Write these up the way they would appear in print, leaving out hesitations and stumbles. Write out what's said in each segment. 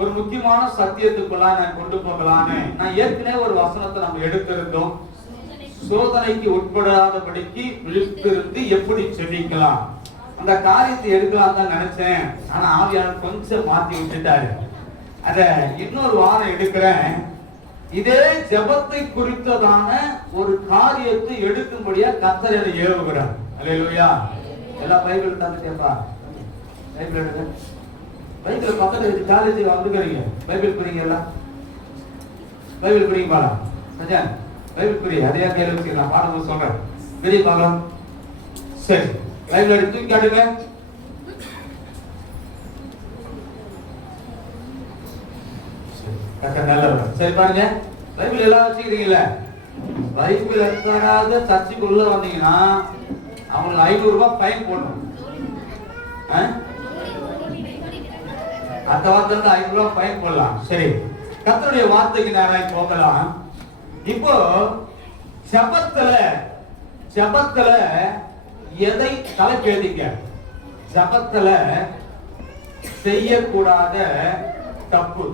ஒரு முக்கியமான சத்தியத்துக்குள்ள நான் கொண்டு போகலான்னு நான் ஏற்கனவே ஒரு வசனத்தை நம்ம எடுத்திருந்தோம். சோதனைக்கு உட்படாதபடிக்கு விழித்திருந்து எப்படி ஜெபிக்கலாம், அந்த காரியத்தை எடுக்கலாம் தான் நினைச்சேன். ஆனா ஆவியானவர் கொஞ்சம் மாத்தி விட்டுட்டாரு. அத இன்னொரு வாரம் எடுக்கிறேன். இதே ஜெபத்தை குறித்ததான ஒரு காரியத்தை எடுக்கும்படியா கர்த்தர் என்னை ஏவுகிறார். அல்லேலூயா. எல்லா பைபிள் தான் கேட்பா, பைபிள் எடுங்க. பைபிள் பக்கத்துல வச்சு காலேஜ் வந்துக்கிறீங்க. பைபிள் புரியுங்க, எல்லாம் பைபிள் புரியுங்க பாடா சஜான், பைபிள் புரிய அதையா கையில வச்சு நான் பாடம் சொல்றேன். பெரிய பாடம். சரி, பைபிள் எடுத்து தூக்கி காட்டுங்க. சரி பாருங்க, பைபிள் எல்லாம் வச்சுக்கிறீங்கல்ல. பைபிள் எடுக்காத சர்ச்சுக்குள்ள வந்தீங்கன்னா அவங்களுக்கு 500 ரூபாய் ஃபைன் போடணும். அந்த வார்த்தை 500 ரூபாய் ஃபைன் போடலாம். சரி, கர்த்தருடைய வார்த்தைக்கு நேராக போகலாம். இப்போ ஜபத்துல எதை தலைப்பேதிக்க, ஜபத்துல செய்யக்கூடாத தப்பு.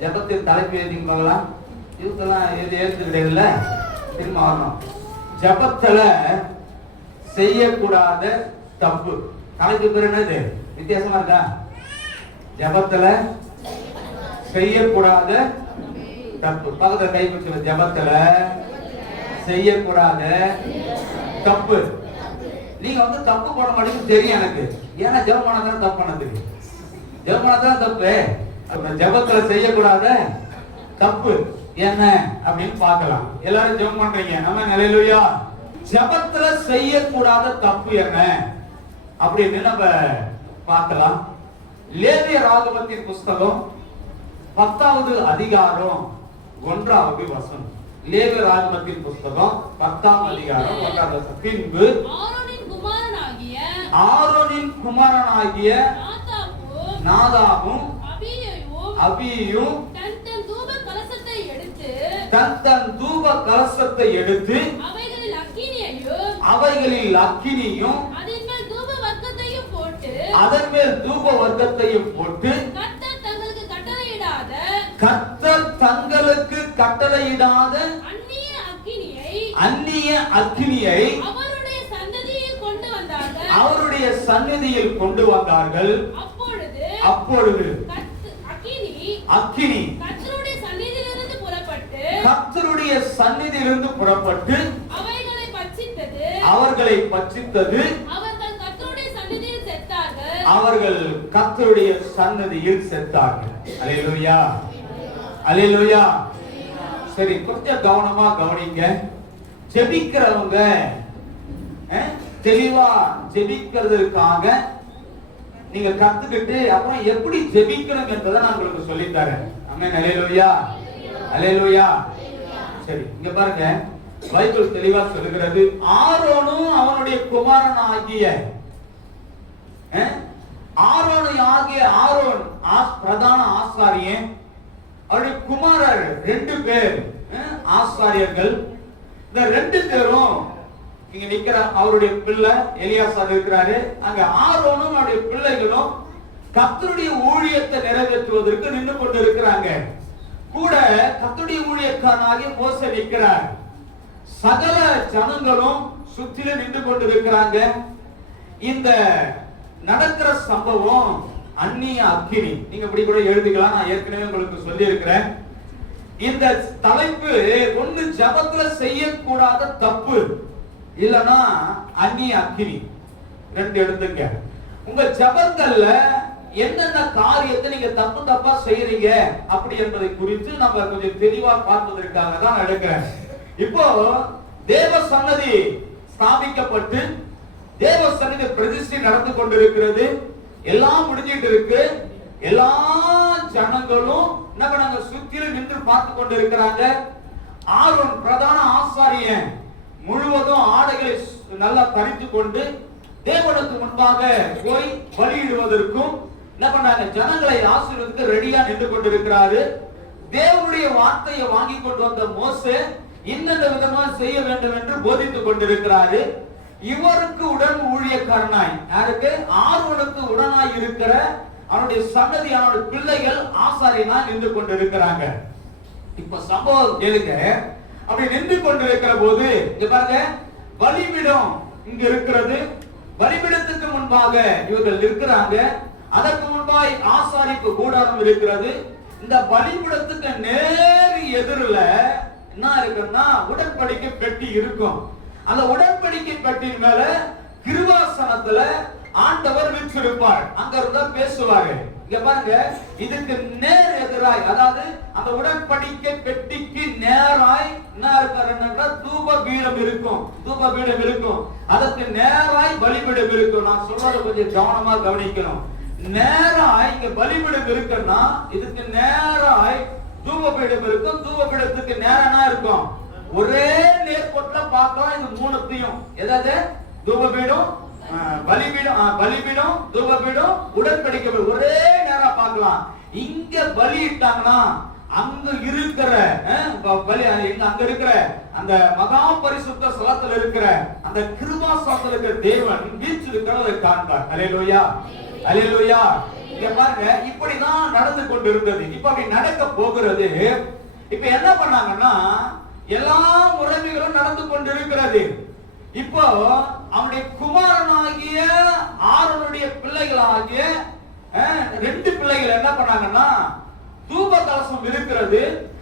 ஜபத்தின் தலைப்பேதிங்க பார்க்கலாம். இதுக்கெல்லாம் எது ஏற்று கிடையாதுல்ல, திரும்ப வரணும். ஜபத்துல செய்யக்கூடாத தப்பு தலைப்பு பேர் என்னது? வித்தியாசமா இருக்கா? ஜபத்துல செய்யக்கூடாத தப்பு. பக்கத்துல கை பிடிச்சு, ஜபத்துல செய்யக்கூடாத தப்பு. நீங்க தப்பு பண்ண மாட்டேங்குது தெரியும் எனக்கு. ஏன்னா ஜெபம் பண்ணாதான் தப்பு பண்ணதுக்கு, ஜெபம் பண்ணாதான் தப்பு. ஜபத்துல செய்யக்கூடாத தப்பு என்ன அப்படின்னு பார்க்கலாம். எல்லாரும் ஜெபம் பண்றீங்க, நம்ம அல்லேலூயா. ஜபத்துல செய்யக்கூடாத தப்பு என்ன அப்படின்னு நம்ம பார்க்கலாம். லேவிய ராகமத்தின் புஸ்தகம் 10வது அதிகாரம் 1வது வசனம். லேவிய ராகமத்தின் புஸ்தகம் 10ஆம் அதிகாரம் 1வது வசனம். பின்பு ஆரோனின் குமாரனாகிய நாதாபும் அபியும் தன் தூப கலசத்தை எடுத்து அவைகளில் அக்கினியும் அதன் மேல் தூப வர்க்கத்தையும் போட்டு கர்த்தர் தங்களுக்கு கட்டளையிடாத அந்நிய அக்கினியை அவருடைய சந்நிதியில் கொண்டு வந்தார்கள். அப்பொழுது அக்கினி கர்த்தருடைய சந்நிதியிலிருந்து புறப்பட்டு அவர்களை பட்சித்தது. அவர்கள் கர்த்தருடைய சந்நிதியில் செத்தார்கள். அல்லேலூயா, அல்லேலூயா. சரி, கொஞ்சம் கவனமா கவனிங்க. ஜெபிக்கிறவங்க தெளிவா ஜெபிக்கிறதுக்காக நீங்க கத்துக்கிட்டு அப்புறம் எப்படி ஜெபிக்கணும் என்பதை நான் உங்களுக்கு சொல்லி தரேன். ஆமென். அல்லேலூயா, அல்லேலூயா. சரி, இங்க பாருங்க, பைபிள் தெளிவா சொல்லுகிறது. ஆரோனும் அவனுடைய குமாரன் ஆகிய ஆரோன் பிரதான ஆசாரியன், அவருடைய குமாரர் 2 பேர் ஆசாரியர்கள். இந்த 2 பேரும் இங்க நிக்கிற அவருடைய பிள்ளை எலியாசார் இருக்கிறாரு. அங்க ஆரோனும் அவருடைய பிள்ளைகளும் கர்த்தருடைய ஊழியத்தை நிறைவேற்றுவதற்கு நின்று கொண்டு இருக்கிறாங்க. கூட கர்த்தருடைய ஊழியக்காரனாகிய மோசே நிற்கிறார். சகல ஜனங்களும் சுற்றிலும் நின்று கொண்டு இருக்கிறாங்க. இந்த நடக்கிற சம்பவம் அந்நிய அக்கினி. நீங்க இப்படி கூட எழுதிக்கலாம், நான் ஏற்கனவே உங்களுக்கு சொல்லி இருக்கிறேன். இந்த தலைப்பு ஒண்ணு ஜபத்துல செய்யக்கூடாத தப்பு, இல்லனா அந்நிய அக்கினி. 2 எழுதுங்க. உங்க ஜபங்கள்ல என்னென்ன காரியத்தை நீங்க தப்பு தப்பா செய்யறீங்க அப்படி என்பதை குறித்து நம்ம கொஞ்சம் தெளிவா பார்ப்பதற்காக தான் எடுக்கிறேன். இப்போ தேவ சன்னதி ஸ்தாபிக்கப்பட்டு தேவ சன்னதி பிரதிஷ்டை நடந்து கொண்டிருக்கிறது. எல்லாம் முடிஞ்சிட்டு இருக்கு. எல்லா ஜனங்களும் நம்ம சுத்திலும் நின்று பார்த்து கொண்டு இருக்கிறாங்க. ஆரோன் பிரதான ஆசாரியன் முழுவதும் ஆடைகளை நல்லா தரித்து கொண்டு தேவனுக்கு முன்பாக போய் பலியிடுவதற்கும் என்ன பண்ணாங்க, ஜனங்களை ஆசீர்வதிக்க ரெடியா நின்று கொண்டிருக்கிறாரு. தேவனுடைய வார்த்தையை வாங்கி கொண்டு வந்த மோசே இன்னென்ன விதமா செய்ய வேண்டும் என்று போதித்துக் கொண்டிருக்கிறாரு. இவருக்கு உடன் ஊழியக்காரனாய், யாருக்கு? ஆரோனுக்கு உடனாய் இருக்கிற அவனுடைய சன்னதி, அவனுடைய பிள்ளைகள் ஆசாரியனா நின்று கொண்டு இருக்கிறாங்க. இப்ப சம்பவம் கேளுங்க. அப்படி நின்று கொண்டு இருக்கிற போது இங்க பாருங்க, பலிபீடம் இங்க இருக்கிறது. பலிபீடத்துக்கு முன்பாக இவர்கள் இருக்கிறாங்க. அதற்கு முன்பாய் ஆசாரிப்பு கூடாரம் இருக்கிறது. இந்த பலிபீடத்துக்கு நேர் எதிரில் என்ன இருக்குன்னா உடன்படிக்கை பெட்டி இருக்கும். அந்த உடன்படிக்கை பெட்டியின் மேல கிருபாசனத்துல ஆண்டவர் வீற்றிருப்பார். அங்க இருந்தா பேசுவாரு. இங்க பாருங்க, இதுக்கு நேர் எதிராய், அதாவது அந்த உடன்படிக்கை பெட்டிக்கு நேராய் என்ன இருக்காருன்னா தூப பீடம் இருக்கும். தூப பீடம் இருக்கும். அதற்கு நேராய் பலிபீடம் இருக்கும். நான் சொல்றத கொஞ்சம் கவனமா கவனிக்கணும். நேராய் இங்க பலிபீடம் இருக்குன்னா இதுக்கு நேராய் தூப பீடம் இருக்கும். தூப பீடத்துக்கு நேரா இருக்கும். ஒரே நேர்கோட்டுல பார்க்கலாம் இது மூணுத்தையும். எதாவது தூபபீடம், பலிபீடம், தூபபீடம், உடன்படிக்கை ஒரே நேரா பார்க்கலாம். இங்க பலியிட்டாங்கன்னா அங்க இருக்கிற அங்க இருக்கிற அந்த மகா பரிசுத்த ஸ்தலத்துல இருக்கிற அந்த கிருபாசனத்துல இருக்கிற தேவன் வீற்றிருக்கிறதை காண்பார். அல்லேலூயா, அல்லேலூயா. இங்க பாருங்க, இப்படிதான் நடந்து கொண்டு இருந்தது. இப்ப அப்படி நடக்க போகிறது. இப்ப என்ன பண்ணாங்கன்னா எல்லா முறைமைகளும் நடந்து கொண்டு இருக்கிறது. இப்போ அவனுடைய குமாரனாகிய ஆரோனுடைய பிள்ளைகளாகிய ரெண்டு பிள்ளைகள் என்ன பண்ணாங்கன்னா தூப கலசம் இருக்கிறது.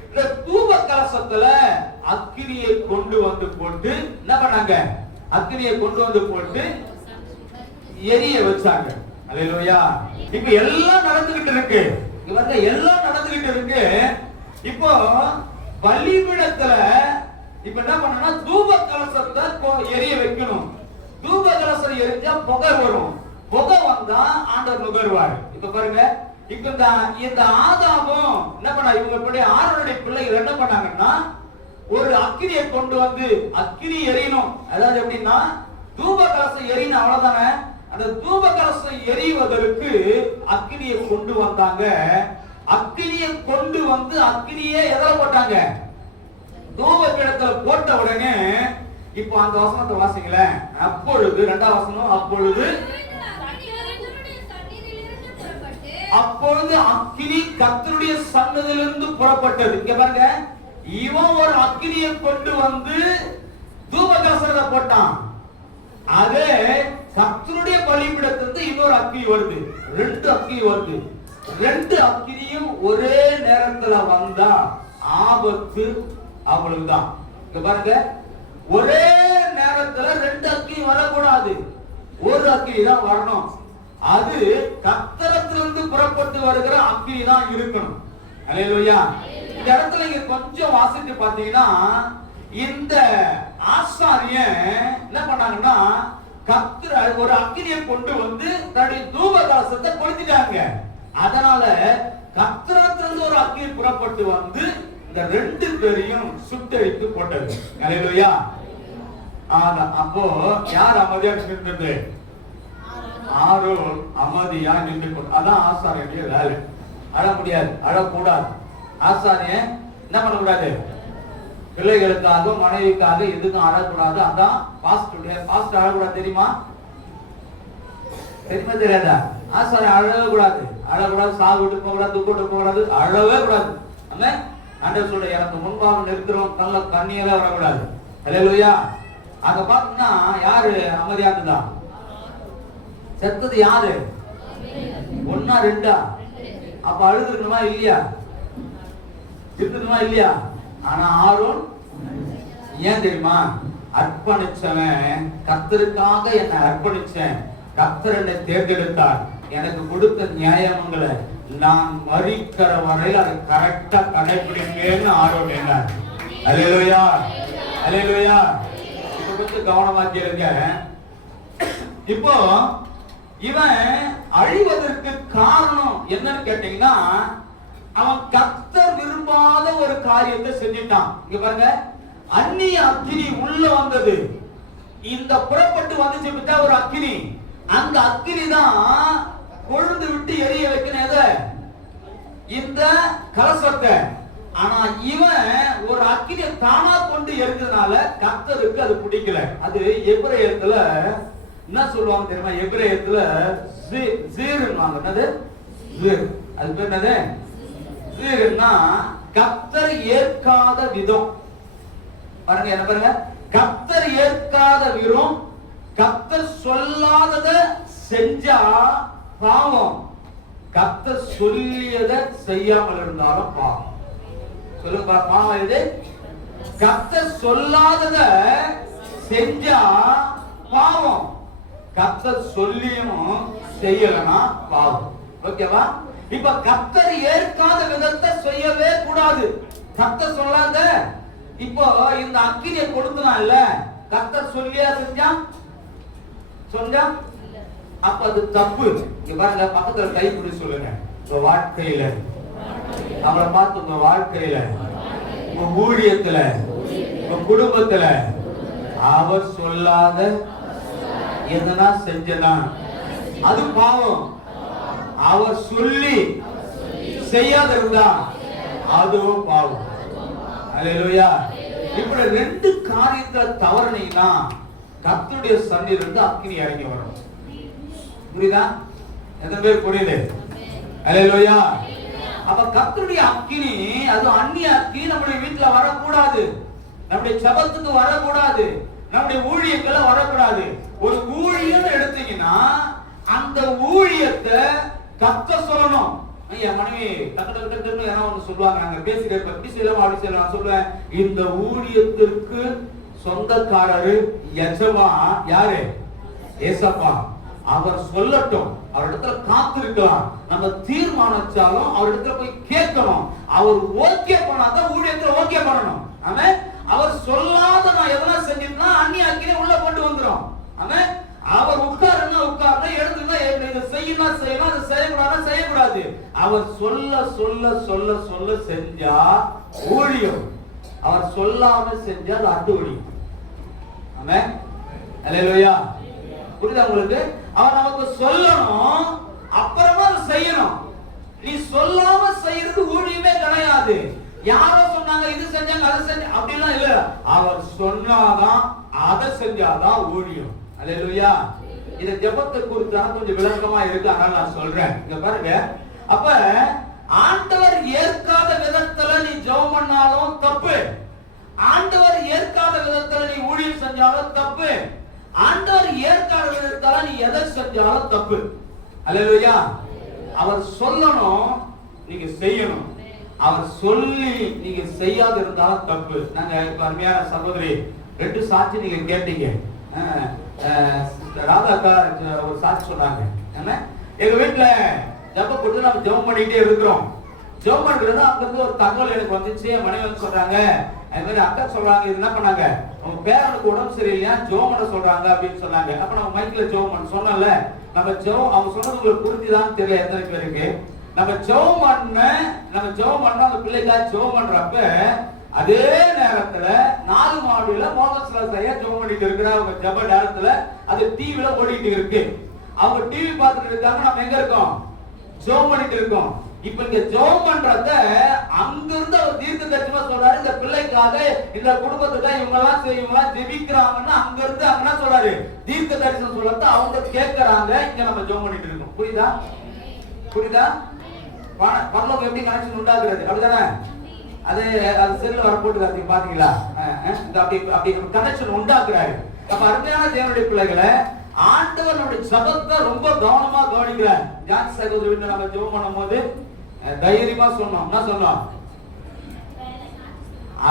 இந்த தூப கலசத்துல அக்கினியை கொண்டு வந்து போட்டு என்ன பண்ணாங்க, அக்கினியை கொண்டு வந்து போட்டு எரிய வச்சாங்க. அல்லேலூயா. இப்ப எல்லாம் நடந்துகிட்டு இருக்கு. இவங்க எல்லாம் நடந்துகிட்டு இருக்கு. இப்போ பலிபீடத்துல இப்ப என்ன பண்ணா தூப கலசத்தை எரிய வைக்கணும். தூப கலசம் எரிஞ்சா புகை வரும். புகை வந்தா ஆண்டவர் நுகர்வார். இப்ப பாருங்க, இப்ப இந்த ஆதாமும் என்ன பண்ணா, இவங்க ஆரோனுடைய பிள்ளைகள் என்ன பண்ணாங்கன்னா ஒரு அக்கினியை கொண்டு வந்து அக்கினி எரியணும். அதாவது எப்படின்னா தூப கலசம் எரியணும், அவ்வளவுதானே. அந்த தூப கலசம் எரிவதற்கு அக்கினியை கொண்டு வந்தாங்க. அக்கினியை கொண்டு வந்து அக்கினியை எதிர போட்டாங்க, தூப பீடத்துல போட்ட உடனே இப்போ அந்த வசனத்தை வாசிக்கல. அப்பொழுது இரண்டாவது வசனம், அப்பொழுது அக்கினி கர்த்தருடைய சன்னதியிலிருந்து புறப்பட்டது. இங்க பாருங்க, இவன் ஒரு அக்கினியை கொண்டு வந்து தூப கலசத்தை போட்டான். அதே கர்த்தருடைய பலிபீடத்திலிருந்து இன்னொரு அக்கினி வருது. ரெண்டு அக்கினி வருது. ரெண்டு அக்கினியும் ஒரே நேரத்துல வந்தா ஆபத்து அவ்வளவுதான். இங்க பாருங்க, ஒரே நேரத்துல ரெண்டு அக்கினி வரக்கூடாது, ஒரு அக்கினி தான் வரணும். அது கர்த்தரிடத்திலிருந்து புறப்பட்டு வருகிற அக்கினி தான் இருக்கணும். அல்லேலூயா. இந்த இடத்துல இங்க கொஞ்சம் வாசித்து பாத்தீங்கன்னா இந்த ஆசாரியன் என்ன பண்ணாங்கன்னா கர்த்தர் ஒரு அக்கினியை கொண்டு வந்து தன்னுடைய தூப கலசத்தை கொளுத்திட்டாங்க. அதனால கர்த்தரிடத்திலிருந்து ஒரு அக்கினி புறப்பட்டு வந்து இந்த ரெண்டு பேரையும் சுட்டெரித்து போட்டது. அல்லேலூயா. அப்போ யார் அமைதியா நின்றது? ஆரோன் அமைதியா நின்று கொண்டு. அதான் ஆசாரியனுடைய வேலை. அழ முடியாது, அழக்கூடாது. ஆசாரியன் என்ன பண்ணக்கூடாது, பிள்ளைகளுக்காக மனைவிக்காக எதுக்கும் அழக்கூடாது. அதான் பாஸ்டர் அழக்கூடாது. தெரியுமா? தெரியுமா தெரியாதா? ஆசாரியன் அழவே கூடாது, அழக்கூடாது, சாவு விட்டு போகக்கூடாது, துக்க விட்டு போகக்கூடாது, அழவே கூடாது. ஆண்டவர் சொல்ற, எனக்கு முன்பாக நிறுத்துறோம் கண்ணுல கண்ணீரே வரக்கூடாது. அல்லேலூயா. அங்க பாத்தீங்கன்னா யாரு அமைதியா இருந்தா? செத்தது யாரு? ஒன்னா ரெண்டா? அப்ப அழுதுருக்கணுமா இல்லையா? இருக்கணுமா இல்லையா? ஆனா ஆரோன் ஏன் தெரியுமா? அர்ப்பணிச்சவன், கர்த்தருக்காக என்னை அர்ப்பணிச்சேன், கர்த்தர் என்னை தேர்ந்தெடுத்தார், எனக்கு கொடுத்த நியாயங்களை நான் மரிக்கிற வரையில் அதை கரெக்டா கடைபிடிப்பேன்னு ஆரோன் என்னார். அல்லேலூயா, அல்லேலூயா. இப்ப கொஞ்சம் கவனமா கேளுங்க. இப்போ இவன் அழிவதற்கு காரணம் என்னன்னு கேட்டீங்கன்னா அவன் கர்த்தர் விரும்பாத ஒரு காரியத்தை செஞ்சிட்டான். இங்க பாருங்க, அந்நிய அக்கினி உள்ள வந்தது. இந்த புறப்பட்டு வந்துச்சு ஒரு அக்கினி. அந்த அக்கினி தான் கொழுந்து விட்டு எரிய வைக்கணும் எதை? இந்த கலசத்தை. ஆனா இவன் ஒரு அக்கினியை தானா கொண்டு எரிஞ்சதுனால கர்த்தருக்கு அது பிடிக்கல. அது எபிரேயத்துல என்ன சொல்லுவாங்க தெரியுமா? எபிரேயத்துல ஜீர்னுவாங்க. என்னது? ஜீர். அது பேர் என்னது? கர்த்தர் ஏற்காத விதம். பாருங்க, என்ன பாருங்க, கர்த்தர் ஏற்காத விதம். கர்த்தர் சொல்லாதத செஞ்சா பாவம், கர்த்தர் சொல்லியத செய்யாமல் இருந்தாலும் பாவம். சொல்லுங்க, பாவம் இது. கர்த்தர் சொல்லாதத செஞ்சா பாவம், கர்த்தர் சொல்லியும் செய்யலனா பாவம். ஓகேவா? இப்ப கர்த்தர் ஏற்காத விதத்தை செய்யவே கூடாது. கர்த்தர் சொல்லாத, இப்போ இந்த அக்கினியை கொடுத்தான் இல்ல, கர்த்தர் சொல்லியா செஞ்சா? சொன்னா அப்ப அது தப்பு. இங்க பாருங்க, பக்கத்துல கை பிடி சொல்லுங்க. உங்க வாழ்க்கையில, அவரை பார்த்து, உங்க வாழ்க்கையில, உங்க ஊழியத்துல, உங்க குடும்பத்துல அவர் சொல்லாத எதனா செஞ்சனா அது பாவம். அவர் சொல்லி செய்யாத இருந்தா அதுவும் பாவம். அல்லேலூயா. இப்படி ரெண்டு காரியத்தை தவறுனீங்கன்னா கர்த்தருடைய சன்னிதியிலிருந்து அக்கினி இறங்கி வரும். புரியுதா? எத்தனை பேர் புரியுது? அல்லேலூயா. அப்ப கர்த்தருடைய அக்கினி, அது அந்நிய அக்கினி நம்முடைய வீட்டுல வரக்கூடாது, நம்முடைய ஜெபத்துக்கு வரக்கூடாது, நம்முடைய ஊழியங்களை வரக்கூடாது. ஒரு ஊழியம் எடுத்தீங்கன்னா அந்த ஊழியத்தை கர்த்தர் சொல்லணும். என் மனைவி டக்கு ஒண்ணு சொல்லுவாங்க, நாங்க பேசிட்டு எப்படி செய்யலாம் அப்படி செய்யலாம். நான் சொல்லுவேன், இந்த ஊழியத்திற்கு சொந்தக்காரரு எஜமா யாரு? ஏசப்பா. அவர் சொல்லட்டும், அவரிடத்துல காத்திருக்கலாம். நம்ம தீர்மானிச்சாலும் அவரிடத்துல போய் கேட்கணும். அவர் ஓகே பண்ணாதான் ஊழியத்துல ஓகே பண்ணணும். ஆமே. அவர் சொல்லாத நான் எதனா செஞ்சிருந்தா அந்நிய அக்கினி உள்ள கொண்டு வந்துரும். ஆமே. அவர் உட்காருன்னா உட்கார்ந்து, எழுதுனா இதை செய்யணும் செய்யணும், அதை செய்யக்கூடாது செய்யக்கூடாது. அவர் சொல்ல சொல்ல சொல்ல சொல்ல செஞ்சா ஊழியம், அவர் சொல்லாம செஞ்சா அது அட்டு ஊழியம். ஆமே. அல்லேலூயா. புரியுதா உங்களுக்கு? அவர் நமக்கு சொல்லணும், அப்புறமா அதை செய்யணும். நீ சொல்லாம செய்யறது ஊழியமே கிடையாது. யாரோ சொன்னாங்க, இது செஞ்சாங்க அதை செஞ்ச அப்படிலாம் இல்ல. அவர் சொன்னாதான் அதை செஞ்சாதான் ஊழியம். அல்லேலூயா. இந்த ஜெபத்தை குறித்து கொஞ்சம் விளக்கமா இருக்கு, அதனால நான் சொல்றேன். இங்க பாருங்க, அப்ப ஆண்டவர் ஏற்காத விதத்துல நீ ஜெபம் பண்ணாலும் தப்பு, ஆண்டவர் ஏற்காத விதத்துல நீ ஊழியம் செஞ்சாலும் தப்பு, ஆண்டவர் ஏற்காத விதத்துல நீ எதை செஞ்சாலும் தப்பு. அல்லேலூயா. அவர் சொல்லணும், நீங்க செய்யணும். அவர் சொல்லி நீங்க செய்யாத இருந்தாலும் தப்பு. நாங்க இப்ப அருமையான சகோதரி ரெண்டு சாட்சி நீங்க கேட்டீங்க. ராதாக்கா ஒரு சாட்சி சொன்னாங்க. எங்க வீட்டுல ஜெபம் போட்டு நம்ம ஜெபம் பண்ணிட்டே இருக்கிறோம். ஜெபம் பண்றது அங்க இருந்து ஒரு தகவல் எனக்கு வந்துச்சு. மனைவி வந்து சொல்றாங்க, அது மாதிரி அக்கா சொல்றாங்க, இது என்ன பண்ணாங்க, அவங்க பேரனுக்கு உடம்பு சரியில்லையா, ஜெபம் பண்ண சொல்றாங்க அப்படின்னு சொன்னாங்க. அப்ப நம்ம மைக்ல ஜெபம் பண்ண சொன்னோம்ல, நம்ம ஜெபம் அவங்க சொன்னது உங்களுக்கு புரிஞ்சுதான் தெரியல எத்தனை பேருக்கு. நம்ம ஜெபம் பண்ண அந்த பிள்ளைக்காக ஜெபம் பண்றப்ப அதே நேரத்துல 4 மாடியில மோகன்ஸ்வரசையா ஜெபம் பண்ணிட்டு இருக்கிற அவங்க ஜெப நேரத்துல அது டிவில ஓடிட்டு இருக்கு. அவங்க டிவி பார்த்துட்டு இருக்காங்க, நம்ம எங்க இருக்கோம்? ஜெபம் பண்ணிட்டு இருக்கோம். இப்ப இங்க ஜெபம் பண்றத அங்க இருந்து அவர் தீர்க்க தரிசனமா சொல்றாரு, இந்த பிள்ளைக்காக இந்த குடும்பத்துக்காக இவங்க எல்லாம் ஜெபிக்கிறாங்கன்னா அங்க இருந்து அங்க சொல்றாரு தீர்க்க தரிசனம் சொல்றத அவங்க கேட்கறாங்க. இங்க நம்ம ஜெபம் பண்ணிட்டு இருக்கோம். புரியுதா? புரியுதா? பரலோகம் எப்படி கனெக்ஷன் உண்டாக்குறது, அப்படிதானே? அது செல்ல வர போட்டு பாத்தீங்களா? அப்படி கனெக்ஷன் உண்டாக்குறாரு. அப்ப அருமையான தேவனுடைய பிள்ளைகளை ஆண்டவர் நம்முடைய ஜெபத்தை ரொம்ப கவனமா கவனிக்கிறார். ஜான் சகோதரி வீட்டுல நம்ம ஜெபம் பண்ணும் போது தைரியமா சொன்னோம். என்ன சொன்னோம்?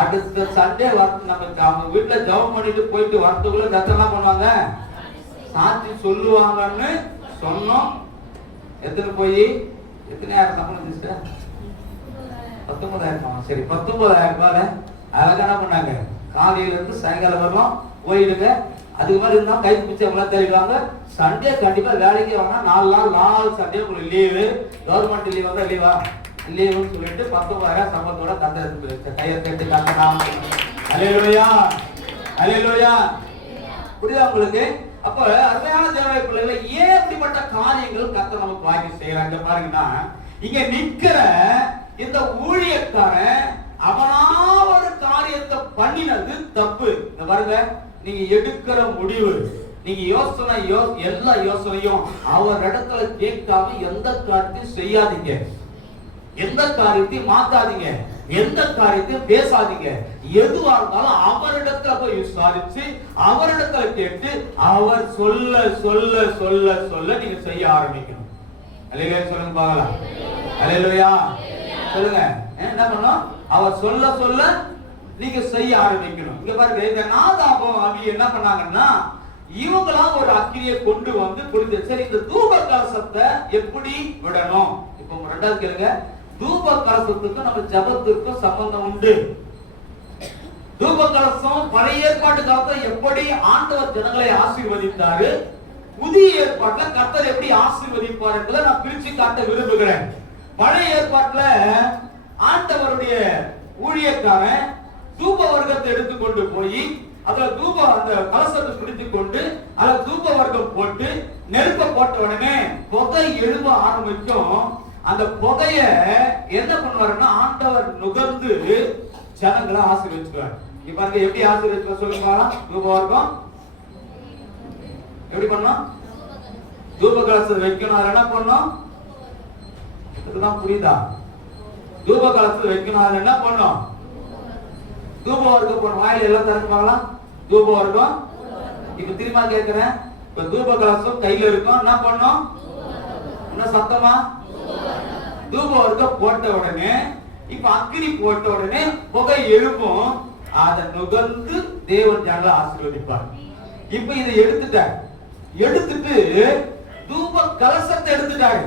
அடுத்த சண்டே நம்ம அவங்க வீட்டுல ஜெபம் பண்ணிட்டு போயிட்டு வரத்துக்குள்ள கத்தனா பண்ணுவாங்க, சாட்சி சொல்லுவாங்கன்னு சொன்னோம். எத்தனை போய் எத்தனையாயிரம் சம்பளம் சிஸ்டர்? 19,000. சரி, 19,000 அழகா என்ன பண்ணாங்க, காலையில இருந்து சாயங்காலம் வரலாம் போயிடுங்க. அதுக்கு மாதிரி இருந்தா கை பிடிச்ச எல்லாம் தெரிவிப்பாங்க. சண்டே கண்டிப்பா வேலைக்கு வாங்க. 4 சண்டே உங்களுக்கு லீவு, கவர்மெண்ட் லீவ் வந்தா லீவுன்னு சொல்லிட்டு 19,000 சம்பளத்தோட கந்த கையை கட்டி கந்தலாம். அல்லேலூயா, அல்லேலூயா. புரியுதா உங்களுக்கு? அப்ப அருமையான தேவனுடைய பிள்ளைகளை ஏன் இப்படிப்பட்ட காரியங்கள் கர்த்தர் நமக்கு வாங்கி செய்யறாங்க பாருங்கன்னா, இங்க நிக்கிற இந்த ஊழியக்காரன் அவனா ஒரு காரியத்தை பண்ணினது தப்பு. இந்த பாருங்க, நீங்க எடுக்கிற முடிவு, நீங்க எல்லா யோசனையும் அவர் இடத்துல கேட்காம எந்த காரியத்தையும் செய்யாதீங்க. எந்த காரியத்தையும் மாத்தாதீங்க, எந்த காரியத்தையும் பேசாதீங்க. எதுவா இருந்தாலும் அவரிடத்துல போய் விசாரிச்சு அவரிடத்துல கேட்டு அவர் சொல்ல சொல்ல சொல்ல சொல்ல நீங்க செய்ய ஆரம்பிக்கணும். அல்லேலூயா சொல்லுங்க பாக்கலாம். அல்லேலூயா சொல்லுங்க. என்ன பண்ணணும்? அவர் சொல்ல சொல்ல நீங்க செய்ய ஆரம்பிக்கணும். இங்க பாருங்க, இந்த நாதாபம் அவங்க என்ன பண்ணாங்கன்னா, இவங்களா ஒரு அக்கினியை கொண்டு வந்து கொடுத்து, சரி இந்த தூப கலசத்தை எப்படி விடணும்? இப்போ ரெண்டாவது கேளுங்க, தூப கலசத்துக்கும் நம்ம ஜபத்துக்கும் சம்பந்தம் உண்டு. தூப கலசம் பழைய ஏற்பாட்டு காலத்துல எப்படி ஆண்டவர் ஜனங்களை ஆசீர்வதித்தாரு, புதிய ஏற்பாட்டுல கர்த்தர் எப்படி ஆசீர்வதிப்பார் என்பதை நான் பிரிச்சு காட்ட விரும்புகிறேன். பழைய ஏற்பாட்டுல ஆண்டவருடைய ஊழியக்காரன் தூப வர்க்கத்தை எடுத்துக்கொண்டு போய் அதுல தூப அந்த கலசத்தை பிடித்துக் கொண்டு அதுல தூப வர்க்கம் போட்டு நெருப்ப போட்ட உடனே புகை எழும்ப ஆரம்பிக்கும். அந்த புகைய என்ன பண்ணுவாருன்னா ஆண்டவர் நுகர்ந்து ஜனங்களை ஆசீர்வதிச்சுவார். இப்ப பாருங்க எப்படி ஆசீர்வதிச்சு சொல்லுங்க. தூப வர்க்கம் எப்படி பண்ணோம்? தூப கலசத்தை வைக்கணும். அதுல என்ன பண்ணோம்? இதுதான் புரியுதா? தூப கலசத்தை வைக்கணும். அதுல என்ன பண்ணோம்? தூப வர்க்கம் போன வாயில எல்லாம் திறக்குவாங்களா? தூப வர்க்கம். இப்ப திரும்ப கேட்கிறேன், இப்ப தூப கலசம் கையில இருக்கும், என்ன பண்ணோம்? என்ன சத்தமா? தூப வர்க்கம் போட்ட உடனே இப்ப அக்கினி போட்ட உடனே புகை எழுப்பும். அதை நுகர்ந்து தேவன் ஜனங்களை ஆசீர்வதிப்பார். இப்ப இதை எடுத்துட்டு தூப கலசத்தை எடுத்துட்டாரு,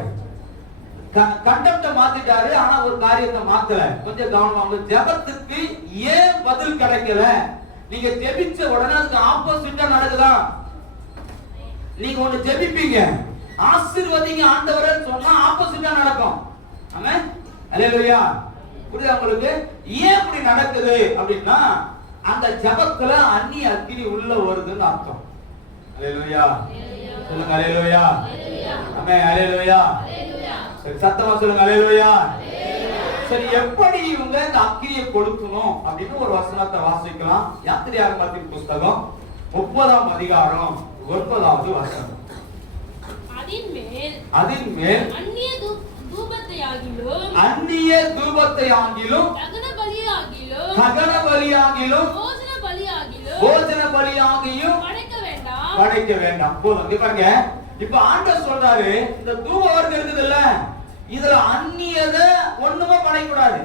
கண்டத்தை மாத்திட்டாரு. ஆனா ஒரு காரியத்தை மாத்தல. கொஞ்சம் கவனமா, ஜெபத்துக்கு ஏன் பதில் கிடைக்கல? நீங்க ஜெபிச்ச உடனே அதுக்கு ஆப்போசிட்டா நடக்குதா? நீங்க ஒண்ணு ஜெபிப்பீங்க, ஆசீர்வதிங்க ஆண்டவரே சொன்னா ஆப்போசிட்டா நடக்கும். ஆமென். அல்லேலூயா. புரியுதா உங்களுக்கு? ஏன் இப்படி நடக்குது அப்படின்னா அந்த ஜெபத்துல அந்நிய அக்கினி உள்ள வருதுன்னு அர்த்தம். அல்லேலூயா சொல்லுங்க. அல்லேலூயா. ஆமென். அல்லேலூயா. சரி, சத்தமா சொல்லுங்க. அல்லேலூயா. சரி, எப்படி இவங்க இந்த அக்கினியை கொடுக்கணும் அப்படின்னு ஒரு வசனத்தை வாசிக்கலாம். யாத்திரையாகமத்தின் புத்தகம் 30ஆம் அதிகாரம் 9வது வசனம். அதின்மேல் அந்நிய தூபத்தை ஆகிலும் தகன பலியாகிலும் போஜன பலியாகியும் படைக்க வேண்டாம். போதும். பாருங்க, இப்ப ஆண்டவர் சொல்றாரு, இந்த தூப வர்க்கம் இருக்குது இல்ல, இதுல அந்நியத ஒண்ணுமே படைக்கூடாது.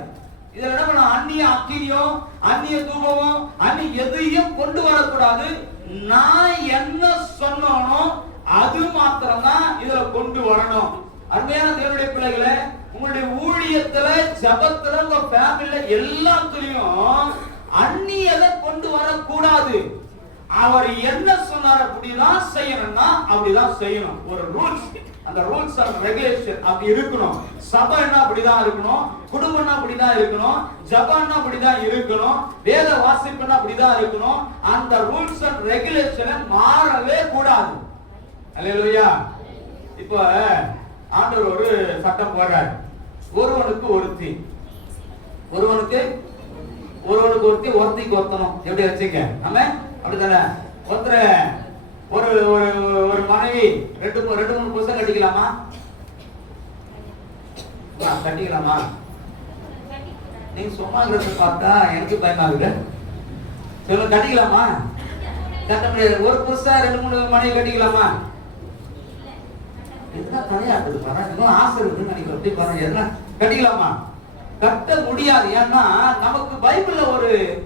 இதுல என்ன பண்ண? அந்நிய அக்கினியும் அந்நிய தூபமும் அந்நிய எதையும் கொண்டு வரக்கூடாது. நான் என்ன சொன்னோனோ அது மாத்திரம் தான் இதுல கொண்டு வரணும். அருமையான தேவனுடைய பிள்ளைகளே, உங்களுடைய ஊழியத்துல, ஜபத்துல, உங்க ஃபேமிலில எல்லாத்துலயும் அந்நியதை கொண்டு வரக்கூடாது. அவர் என்ன சொன்னார் அப்படிதான் செய்யணும்னா அப்படிதான் செய்யணும். ஒரு ரூல்ஸ், அந்த ரூல்ஸ் அண்ட் ரெகுலேஷன் அப்படி இருக்கணும். சபைன்னா அப்படிதான் இருக்கணும், குடும்பம்னா அப்படிதான் இருக்கணும், ஜபம்னா அப்படிதான் இருக்கணும், வேத வாசிப்புன்னா அப்படிதான் இருக்கணும். அந்த ரூல்ஸ் அண்ட் ரெகுலேஷனை மாறவே கூடாது. அல்லேலூயா. இப்ப ஆண்டவர் ஒரு சட்டம் போடுறார். ஒருவனுக்கு ஒருத்தி ஒருத்திக்கு ஒருத்தனும் எப்படி வச்சுங்க. ஆமா, அப்படித்தானே? ஒரு ஒரு மனைவி ரெண்டு மூணு புருஷன் கட்டிக்கலாமா? கட்டிக்கலாமா? நீங்க சும்மா இருக்கிறத பார்த்தா எனக்கு பயமாகுது. சொல்ல, கட்டிக்கலாமா? கட்ட முடியாது. ஒரு புருஷன் 2-3 மனைவி கட்டிக்கலாமா? இதுதான் தலையாட்டுது பாருங்க. இன்னும் ஆசை இருக்குன்னு நினைக்கிறேன். எப்படி பாருங்க, எதுனா கட்டிக்கலாமா? கட்ட முடியாது. ஏன்னா நமக்கு பைபிள்ல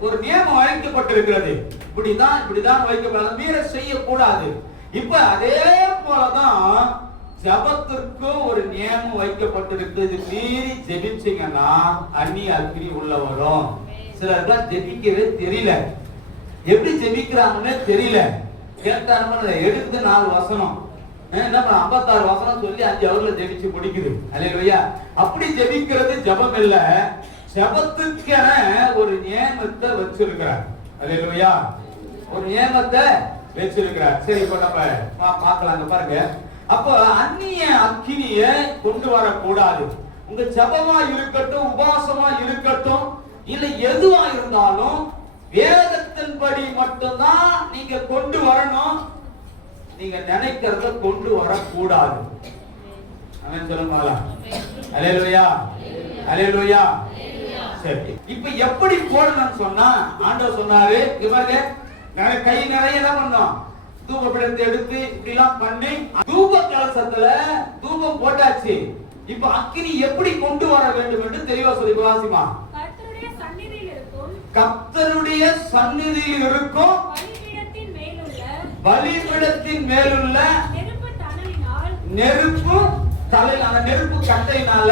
ஒரு நியமம் வைக்கப்பட்டிருக்கிறது. இப்படிதான் வைக்கப்படாது, மீற செய்யக்கூடாது. இப்ப அதே போலதான் ஜபத்திற்கும் ஒரு நியமம் வைக்கப்பட்டிருக்கு. இது மீறி ஜெபிச்சீங்கன்னா அந்நிய அக்கினி உள்ள வரும். சிலருக்குலாம் ஜெபிக்கவே தெரியல, எப்படி ஜெபிக்கிறாங்கன்னு தெரியல. கேட்டாருன்னா எடுத்து 4 வசனம் என்ன பண்ண 56 வசனம் சொல்லி 5 ஹவர்ல ஜெபிச்சு முடிக்குது. அல்லேலூயா. அப்படி ஜெபிக்கிறது ஜபம் இல்ல. ஜபத்துக்கென ஒரு நியமத்தை வச்சிருக்கிறார். அல்லேலூயா. ஒரு நியமத்தை வச்சிருக்கிறார். சரி, இப்ப நம்ம பார்க்கலாம். பாருங்க, அப்ப அந்நிய அக்கினிய கொண்டு வரக்கூடாது. உங்க ஜபமா இருக்கட்டும், உபவாசமா இருக்கட்டும், இல்ல எதுவா இருந்தாலும் வேதத்தின்படி மட்டும்தான் நீங்க கொண்டு வரணும். நீங்க நினைக்கிறத கொண்டு வரக்கூடாது. ஆமென் சொல்லுங்க. அல்லேலூயா. அல்லேலூயா. சரி, இப்ப எப்படி போடணும்னு சொன்னா ஆண்டவர் சொன்னாரு, இங்க பாருங்க, கை நிறைய என்ன பண்ணோம், தூப பீடத்தை எடுத்து இப்படி எல்லாம் பண்ணி தூப கலசத்துல தூபம் போட்டாச்சு. இப்ப அக்கினி எப்படி கொண்டு வர வேண்டும் என்று தெளிவா சொல்லி வாசிமா. கர்த்தருடைய சந்நிதியில் இருக்கும் பலிபீடத்தின் மேலுள்ள நெருப்பு தலை, அந்த நெருப்பு கட்டையினால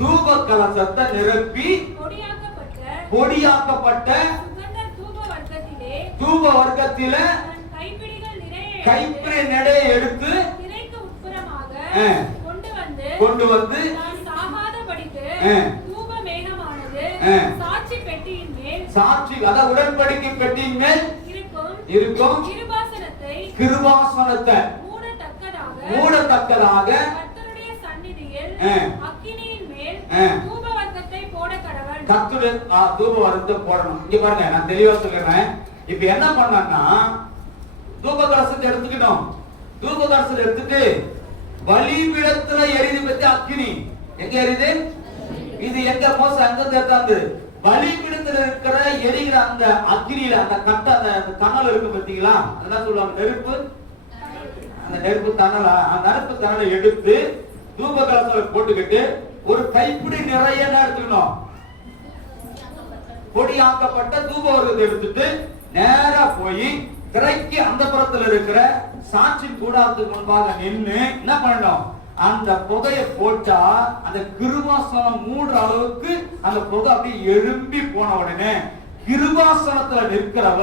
தூப கலசத்தை நிரப்பி பொடியாக்கப்பட்ட தூப வர்க்கத்தில கைப்பிடி நிறைய எடுத்து கொண்டு வந்து சாட்சி, அதாவது உடன்படிக்கை பெட்டியின் மேல் இருக்கும் கிருபாசனத்தை மூடத்தக்கதாக கர்த்தருடைய தூப வர்க்கத்தை போடணும். இங்க பாருங்க, நான் தெளிவா சொல்றேன். இப்ப என்ன பண்ணா, தூப கலசத்தை எடுத்துக்கிட்டோம். தூப கலசத்தை எடுத்துட்டு பலிபீடத்துல எரியுது பத்தி அக்கினி எங்க எரியுது, இது எங்க மோச அங்க தேர்ந்தாந்து பலிபீடத்துல இருக்கிற எரிகிற அந்த அக்கினியில அந்த கட்ட அந்த தணல் இருக்கு பாத்தீங்களா, அதெல்லாம் சொல்லுவாங்க நெருப்பு, அந்த நெருப்பு தணலா, அந்த நெருப்பு தணலை எடுத்து தூப கலசத்துல போட்டுக்கிட்டு ஒரு கைப்பிடி நிறைய என்ன எடுத்துக்கணும், பொடியாக்கப்பட்ட தூப வர்க்கத்தை எடுத்துட்டு நேரா போய் திரைக்கு அந்த புறத்துல இருக்கிற சாட்சி கூடாரத்துக்கு முன்பாக நின்று என்ன பண்ணணும், அந்த புகையை போட்டா அந்த கிருபாசனம் மூடுற அளவுக்கு அந்த புகை அப்படியே எழும்பி போன உடனே கிருபாசனத்துல நிற்கிறவ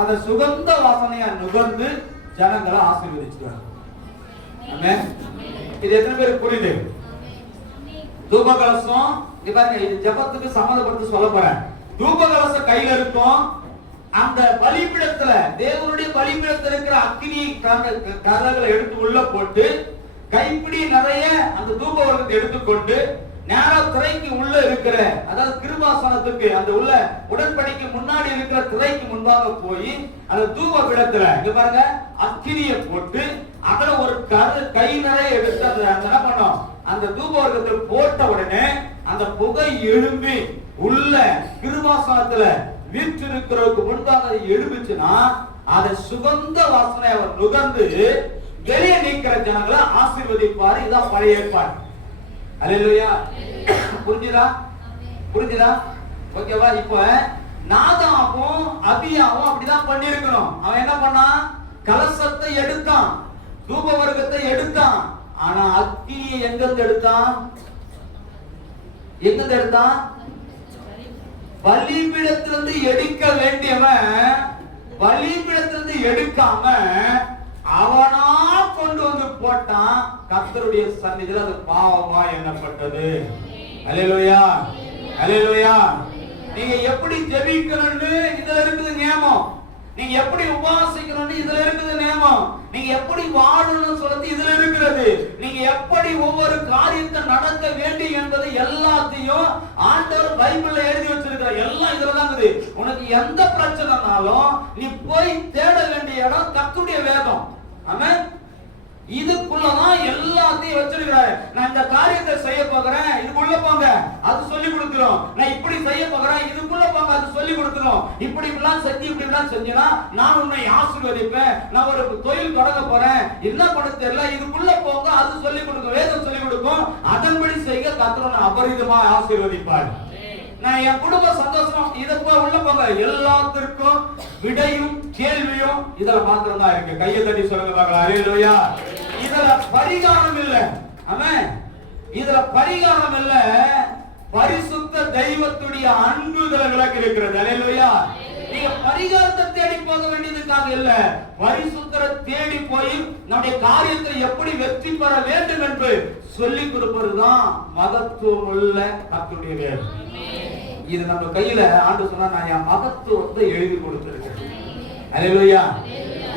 அந்த சுகந்த வாசனையா நுகர்ந்து ஜனங்களை ஆசீர்வதிச்சுட்டாங்க. இது எத்தனை பேருக்கு புரியுது? தூபகலசம் இது ஜபத்துக்கு சம்மந்தப்பட்டு சொல்ல போறேன். தூபகலசம் கையில இருக்கும். அந்த பலிபீடத்துல தேவனுடைய பலிபீடத்துல இருக்கிற அக்கினி கரங்களை எடுத்து உள்ள போட்டு கைப்பிடி நிறைய அந்த தூப வர்க்கத்தை எடுத்துக்கொண்டு நேரா திரைக்கு உள்ள இருக்கிற, அதாவது கிருபாசனத்துக்கு அந்த உள்ள உடன்படிக்கை முன்னாடி இருக்கிற திரைக்கு முன்பாக போய் அந்த தூப பீடத்துல இங்க பாருங்க அக்கினியை போட்டு அதுல ஒரு கை நிறைய எடுத்து அந்த என்ன பண்ணோம், அந்த தூப வர்க்கத்தை போட்ட உடனே அந்த புகை எழும்பி உள்ள கிருபாசனத்துல வீற்றிருக்கிறவருக்கு முன்பாக எழும்பிச்சுன்னா அதை சுகந்த வாசனை அவர் நுகர்ந்து வெளியே நீக்கிற ஜனங்களை ஆசீர்வதிப்பார். இதான் பழைய ஏற்பாடு. அல்லேலூயா. புரிஞ்சுதா? புரிஞ்சுதா? ஓகேவா? இப்ப நாதாவும் அபியாவும் அப்படிதான் பண்ணிருக்கணும். அவன் என்ன பண்ணான், கலசத்தை எடுத்தான், தூப வர்க்கத்தை எடுத்தான். ஆனா அக்கினியை எங்கிருந்து எடுத்தான், எங்கிருந்து எடுத்தான், பலிபீடத்திலிருந்து எடுக்க வேண்டியவன் பலிபீடத்திலிருந்து எடுக்காம அவனா கொண்டு வந்து போட்டான். கர்த்தருடைய சந்நிதியில் அது பாவமா எண்ணப்பட்டது. அல்லேலூயா, அல்லேலூயா. நீங்க எப்படி ஜெபிக்கணும்னு இதுல இருக்குது நியமம். நீங்க எப்படி உபாசிக்கணும்னு இதுல இருக்குது நியமம். நீங்க எப்படி வாழணும்னு சொல்றது இதுல இருக்கிறது. நீங்க எப்படி ஒவ்வொரு காரியத்தை நடக்க வேண்டும் என்பது எல்லாத்தையும் ஆண்டவர் பைபிள்ல எழுதி வச்சிருக்கிறார். எல்லாம் இதுலதான் இருக்குது. உனக்கு எந்த பிரச்சனைனாலும் நீ போய் தேட வேண்டிய இடம் கர்த்தருடைய வேதம். ஆமென். இதுக்குள்ளதான் எல்லாத்தையும் வச்சிருக்கிறாரு. நான் இந்த காரியத்தை செய்ய போகிறேன், இதுக்குள்ள போங்க, அது சொல்லி கொடுக்கிறோம். நான் இப்படி செய்ய போகிறேன், இதுக்குள்ள போங்க, அது சொல்லி கொடுக்கிறோம். இப்படி எல்லாம் செஞ்சு இப்படி எல்லாம் செஞ்சீனா நான் உன்னை ஆசீர்வதிப்பேன். நான் ஒரு தொழில் தொடங்க போறேன், என்ன பண்ண தெரியல, இதுக்குள்ள போங்க, அது சொல்லி கொடுக்கும், வேதம் சொல்லி கொடுக்கும். அதன்படி செய்ய கர்த்தர் அபரிதமா ஆசீர்வதிப்பார். நான் என் குடும்ப சந்தோஷம் இத போய் உள்ள போங்க. எல்லாத்திற்கும் விடையும் கேள்வியும் இதுல மாத்திரம் தான் இருக்கு. கையை தட்டி சொல்லுங்க பார்க்கலாம். அல்லேலூயா. இதுல பரிகாரம் இல்ல. ஆமென். இதுல பரிகாரம் இல்ல. பரிசுத்த தெய்வத்துடைய அன்பு இதுல விளக்கு இருக்கிறது. அல்லேலூயா. நீங்க பரிகாரத்தை தேடி போக வேண்டியதுக்காக இல்ல, பரிசுத்தரை தேடி போய் நம்முடைய காரியத்தை எப்படி வெற்றி பெற வேண்டும் என்று சொல்லி கொடுப்பதுதான் மகத்துவம் உள்ள கர்த்தருடைய வேலை. இது நம்ம கையில ஆண்டு சொன்னா நான் என் மகத்துவத்தை எழுதி கொடுத்திருக்கேன். அல்லேலூயா.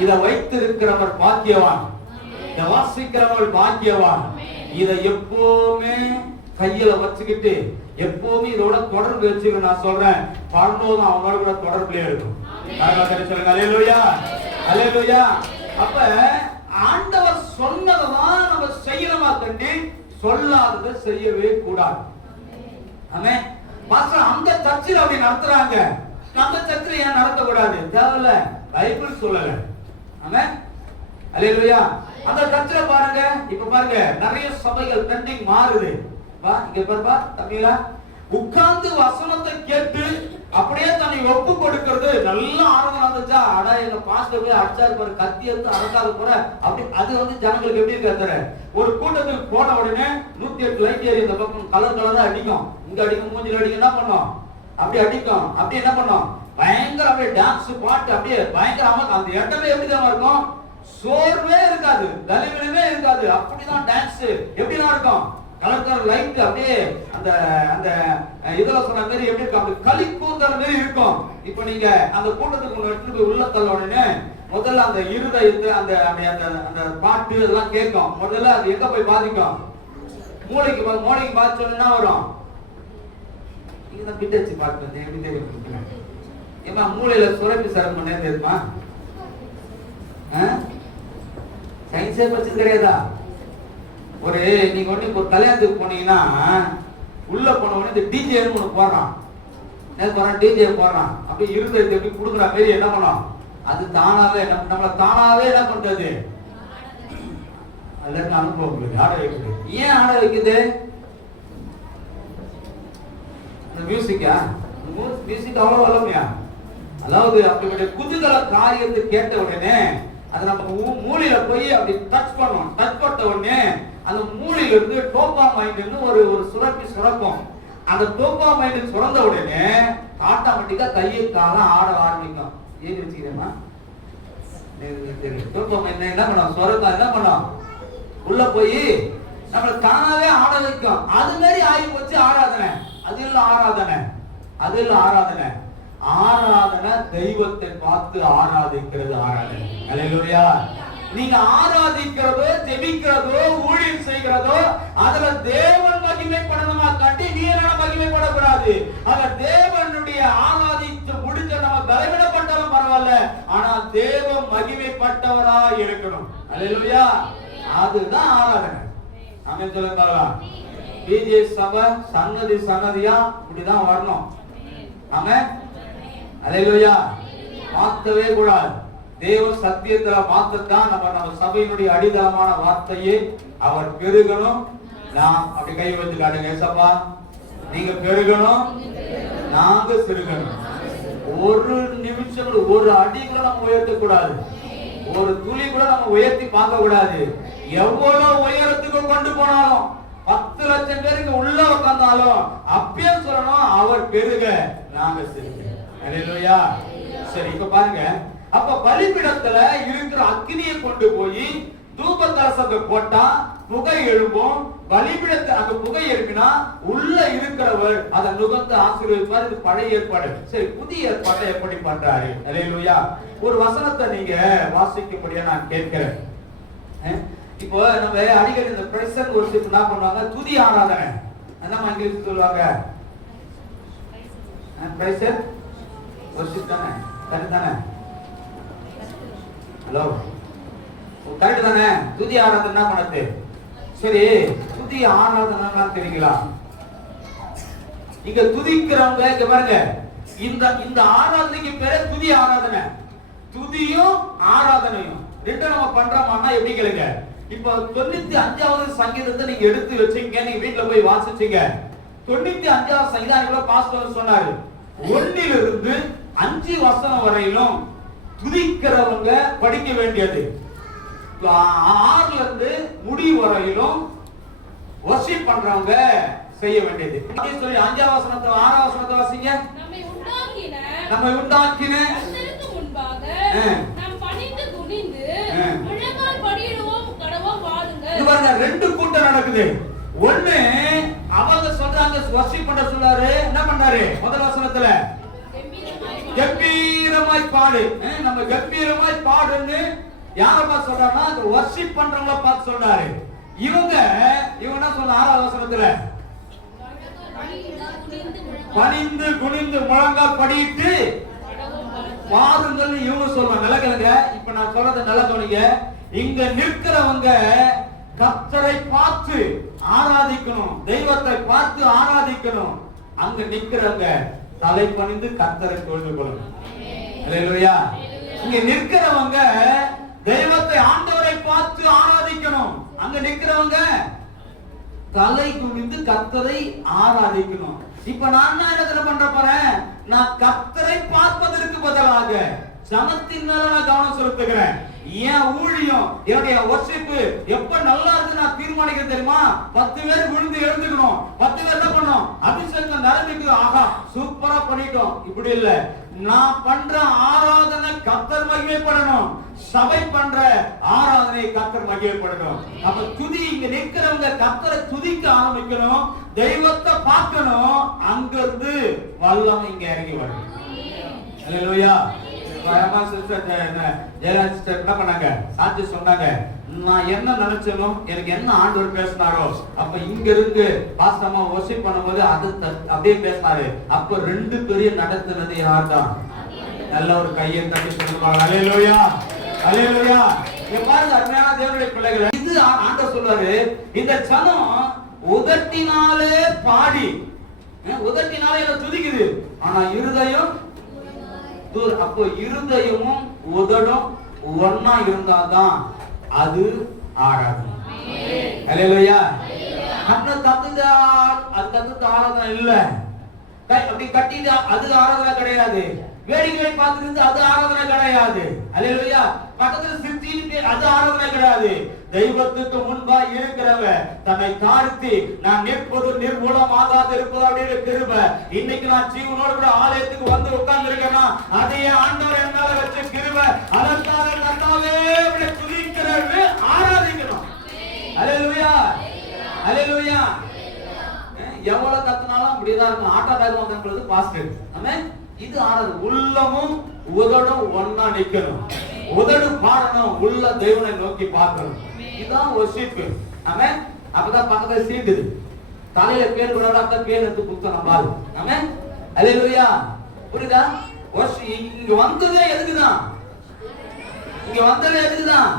இத வைத்திருக்கிறவர் பாக்கியவான், இத வாசிக்கிறவர் பாக்கியவான். இத எப்பவுமே கையில வச்சுக்கிட்டு எப்பவுமே இதோட தொடர்பு வச்சுக்க. நான் சொல்றேன், பரலோகம் அவனோட கூட தொடர்புலயே இருக்கும். சொல்லுங்க அல்லேலூயா, அல்லேலூயா. அப்ப ஆண்டவர் சொன்னதான் நம்ம செய்யணுமா கண்டி, சொல்லாததை செய்யவே கூடாது. ஆமென். பாஸ்டர் அந்த சர்ச்சில் அப்படி நடத்துறாங்க, நம்ம சர்ச்சில் ஏன் நடத்தக்கூடாது? தேவையில்ல, பைபிள் சொல்லல. ஆமென். அல்லேலூயா. அந்த சர்ச்சில் பாருங்க, இப்ப பாருங்க நிறைய சபைகள் ட்ரெண்டிங் மாறுது. வா இங்க பாருப்பா தம்பிகளா, உட்கார்ந்து வசனத்தை கேட்டு அப்படியே தன்னை ஒப்பு கொடுக்கிறது. நல்லா ஆராதனை வந்துச்சா, அடா எங்க பாஸ்டர் போய் அடிச்சாரு பாரு, கத்தி எடுத்து அடக்காத போற அப்படி. அது ஜனங்களுக்கு எப்படி இருக்காரு? ஒரு கூட்டத்துக்கு போன உடனே 108 லைட் ஏறி இந்த பக்கம் கலர் கலரா அடிக்கும், இங்க அடிக்கும், மூஞ்சில அடிக்கும், என்ன பண்ணும்? அப்படி அடிக்கும். அப்படி என்ன பண்ணும்? பயங்கர அப்படியே டான்ஸ் பாட்டு அப்படியே பயங்கரமா அந்த இடமே எப்படிதான் இருக்கும்? சோர்வே இருக்காது, தலைவலிமே இருக்காது. அப்படிதான் டான்ஸ் எப்படிதான் இருக்கும்? கலர் கலர் லைட் அப்படியே அந்த அந்த இதுல சொன்ன மாதிரி எப்படி இருக்கும்? அப்படி களி கூந்தல் மாதிரி இருக்கும். இப்ப நீங்க அந்த கூட்டத்துக்கு எடுத்துட்டு போய் உள்ள தள்ள உடனே முதல்ல அந்த இருதயத்தை அந்த அந்த அந்த பாட்டு இதெல்லாம் கேட்கும். முதல்ல அது எங்க போய் பாதிக்கும்? மூளைக்கு பாதிச்சோன்னா வரும். நீங்க பிட் வச்சு பாட்டு எப்படி தெரியும்? ஏமா மூளையில சுரப்பி சரம் பண்ணே தெரியுமா? சயின்ஸே படிச்சது கிடையாதா? ஒரு நீங்க ஒண்ணு ஒரு கல்யாணத்துக்கு போனீங்கன்னா உள்ள போன உடனே இந்த டிஜேன்னு ஒண்ணு போடுறான், டிஜே போடுறான். அப்படியே இருந்தது எப்படி கொடுக்குற மாதிரி என்ன பண்ணும்? அது தானாவே நம்மள தானாவே என்ன பண்றது? அதுல அனுபவம் ஆட வைக்குது. ஏன் ஆட வைக்குது? மியூசிக்கா? மியூசிக் அவ்வளவு வல்லமையா? அதாவது அப்படிப்பட்ட குதூகல காரியத்தை கேட்ட உடனே அது நம்ம மூளையில போய் அப்படி டச் பண்ணும். டச் பண்ண உடனே அந்த மூளையில இருந்து டோபாமைன் ஒரு சுரப்பி சுரக்கும். அந்த டோபாமைன் சுரந்த உடனே ஆட்டோமேட்டிக்கா கையை காலம் ஆட ஆரம்பிக்கும். ஏன் வச்சுக்கிறேமா? டோபாமைன் என்ன பண்ணும்? சுரக்கம் என்ன பண்ணும்? உள்ள போய் நம்மள தானாவே ஆட வைக்கும். அது மாதிரி ஆகி போச்சு ஆராதனை. அது இல்ல ஆராதனை, அது இல்ல ஆராதனை. ஆராதனை தெய்வத்தை பார்த்து ஆராதிக்கிறது ஆராதனை. அல்லேலூயா. நீங்க ஆராதிக்கிறதோ ஜெபிக்கிறதோ ஊழியம் செய்கிறதோ அதுல தேவன் மகிமைப்படணுமா காட்டி நீ என்ன மகிமைப்படக்கூடாது. ஆக தேவனுடைய ஆராதித்து முடிச்ச நம்ம பலவீனப்பட்டாலும் பரவாயில்ல, ஆனா தேவன் மகிமைப்பட்டவரா இருக்கணும். அல்லேலூயா. அதுதான் ஆராதனை. ஆமென் சொல்லுங்க. பிஜே சபை சன்னதியா இப்படிதான் வரணும். ஆமென். அல்லேலூயா. மாத்தவே கூடாது. தேவ சத்தியத்துல மாத்தத்தான் நம்ம சபையினுடைய அடித்தளமான வார்த்தையே அவர் பெருகணும். நாம் அப்படி கை வச்சு காட்டுங்க. ஏசப்பா நீங்க பெருகணும், நாங்க சிறுகணும். ஒரு நிமிஷம் கூட ஒரு அடி கூட நம்ம உயர்த்த கூடாது, ஒரு துளி கூட நம்ம உயர்த்தி பார்க்க கூடாது. எவ்வளவு உயரத்துக்கு கொண்டு போனாலும் 10 லட்சம் பேருக்கு உள்ள உட்கார்ந்தாலும் அப்பயே சொல்லணும் அவர் பெருக நாங்க சிறுக. அல்லேலூயா. சரி இப்ப பாருங்க, அப்ப பலிபீடத்துல இருக்கிற அக்னியை கொண்டு போய் தூப கலசத்தை போட்டா புகை எழும்பும். பலிபீடத்தை அந்த புகை எழுப்பினா உள்ள இருக்கிறவர் அதை நுகர்ந்து ஆசீர்வதிப்பார். இது பழைய ஏற்பாடு. சரி, புதிய ஏற்பாட்டை எப்படி பண்றாரு? அல்லேலூயா. ஒரு வசனத்தை நீங்க வாசிக்கும்படியா நான் கேட்கிறேன். இப்போ நம்ம அடிக்கடி இந்த பிரசன்ட் வொர்ஷிப் என்ன பண்ணுவாங்க? துதி ஆராதனை. என்னமா இங்கிலீஷ் சொல்லுவாங்க? பிரசன்ட் வொர்ஷிப் தானே? கரெக்ட் தானே? ஹலோ, கரெக்ட் தானே? துதி ஆராதனை என்ன பண்ணுது? சரி, துதி ஆராதனை தெரியுங்களா? இங்க துதிக்கிறவங்க இங்க பாருங்க, இந்த ஆராதனைக்கு பேரு துதி ஆராதனை. துதியும் ஆராதனையும் ரெண்டும் நம்ம பண்றோம்னா எப்படி கேளுங்க. இப்ப 95வது சங்கீதத்தை நீங்க எடுத்து வச்சீங்க, நீங்க வீட்டுல போய் வாசிச்சீங்க. 95வது சங்கீதம் பாஸ்டர் சொன்னாரு, 1 to 5 வசனம் வரையிலும் துதிக்கிறவங்க படிக்க வேண்டியது. 6 முடிவு வரையிலும் வொர்ஷிப் பண்றவங்க செய்ய வேண்டியது. சொல்லி 5ஆம் வசனத்தை 6ஆம் வசனத்தை வாசிங்க. நம்மை உண்டாக்கின முன்பாக நாம் பணிந்து குனிந்து முழங்கால் படியிடுவோம் கடவோம் வாழுங்க. இது பாருங்க, 2 கூட்டம் நடக்குது. ஒண்ணு அவங்க சொல்றாங்க வொர்ஷிப் பண்ண சொல்றாரு. என்ன பண்றாரு? முதல் வசனத்துல கம்பீரமாய் பாடு. நம்ம கம்பீரமாய் பாடுன்னு யாரமா சொல்றாருன்னா வொர்ஷிப் பண்றவங்கள பார்த்து சொல்றாரு. இவங்க என்ன சொல்ற? 6ஆம் வசனத்துல பணிந்து குனிந்து முழங்கால் படியிட்டு பாருங்கள் இவங்க சொல்றாங்க. நல்ல கேளுங்க, இப்ப நான் சொல்றது நல்ல கவனிங்க. இங்க நிற்கிறவங்க கர்த்தரை பார்த்து ஆராதிக்கணும், தெய்வத்தை பார்த்து ஆராதிக்கணும். அங்க நிக்கிறவங்க தலை பணிந்து கர்த்தரை தொழுது கொள்ளணும். அல்லேலூயா. இங்க நிக்கிறவங்க தெய்வத்தை, ஆண்டவரை பார்த்து ஆராதிக்கணும். அங்க நிக்கிறவங்க தலை குனிந்து கர்த்தரை ஆராதிக்கணும். இப்ப நான் என்ன பண்ற போறேன்? நான் கர்த்தரை பார்ப்பதற்கு பதிலாக ஜனத்தின் மேல நான் கவனம் செலுத்துகிறேன். என் ஊழியம், என்னுடைய வொர்ஷிப் எப்ப நல்லா இருக்கு நான் தீர்மானிக்க தெரியுமா? 10 பேர் விழுந்து எழுந்துக்கணும், 10 பேர் என்ன பண்ணணும்? அபிஷேகம் நடந்துக்கு, ஆஹா சூப்பரா பண்ணிட்டோம். இப்படி இல்ல, நான் பண்ற ஆராதனை கர்த்தர் மகிமைப்படணும், சபை பண்ற ஆராதனை கர்த்தர் மகிமைப்படணும். அப்ப துதி, இங்க நிக்கிறவங்க கர்த்தரை துதிக்க ஆரம்பிக்கணும், தெய்வத்தை பார்க்கணும், அங்க இருந்து வல்லமை இங்க இறங்கி வரணும். அல்லேலூயா. என்ன பண்ணாங்க? சாட்சி சொன்னாங்க, நான் என்ன நினைச்சனோ, எனக்கு என்ன ஆண்டவர் பேசினாரோ, அப்ப இங்க இருக்கு பாஸ்டமா வொர்ஷிப் பண்ணும்போது அது அப்படியே பேசினாரு. அப்ப 2 பெரிய நடத்துனது யார்தான்? நல்ல ஒரு கையை தட்டி சொல்லுவாங்க. அல்லேலூயா, அல்லேலூயா. இங்க பாருங்க அருமையான தேவனுடைய பிள்ளைகளே, இது ஆண்டவர் சொல்றாரு, இந்த ஜனம் உதட்டினாலே பாடி, உதட்டினாலே என்ன துதிக்குது, ஆனா இருதயம் தூர். அப்போ இருதயமும் உதடும் ஒண்ணா இருந்தாதான் அது ஆராதனை. அல்லேலூயா. கண்ணை தட்டுதா, அது தட்டுது ஆராதனை இல்ல. அப்படி கட்டிட்டு அது ஆராதனை கிடையாது. வேடிக்கை பார்த்துட்டு அது ஆராதனை கிடையாது. அல்லேலூயா. பக்கத்துல சிரிச்சிட்டு அது ஆராதனை கிடையாது. தெய்வத்துக்கு முன்பா இருக்கிறவ தன்னை தாழ்த்தி, நான் நிற்பது நிர்மூலமாகாது இருப்பது அப்படிங்கிற கிருபை. இன்னைக்கு நான் ஜீவனோடு கூட ஆலயத்துக்கு வந்து உட்கார்ந்து இருக்கேன்னா அதையே ஆண்டவர் என் மேல வச்ச கிருபை. அதற்காக கர்த்தாவே அப்படி துதிக்கிறது, ஆராதிக்கணும். அல்லேலூயா, அல்லேலூயா. எவ்வளவு கத்துனாலும் அப்படிதான் இருக்கும். ஆட்டாட்டாக வந்தது பாஸ்டர். ஆமென். இது ஆராதனை. உள்ளமும் உதடும் ஒண்ணா நிக்கணும், உதடு பாடணும், உள்ள தேவனை நோக்கி பார்க்கணும். இதுதான் வொர்ஷிப். ஆமென். அப்பதான் பக்கத்துல சீட்டுது, தலையில பேர் விடாத பேர் எடுத்து குத்தணும் பாரு. ஆமென். அல்லேலூயா. புரியுதா? இங்க வந்ததே எதுக்குதான்? இங்க வந்ததே எதுக்குதான்?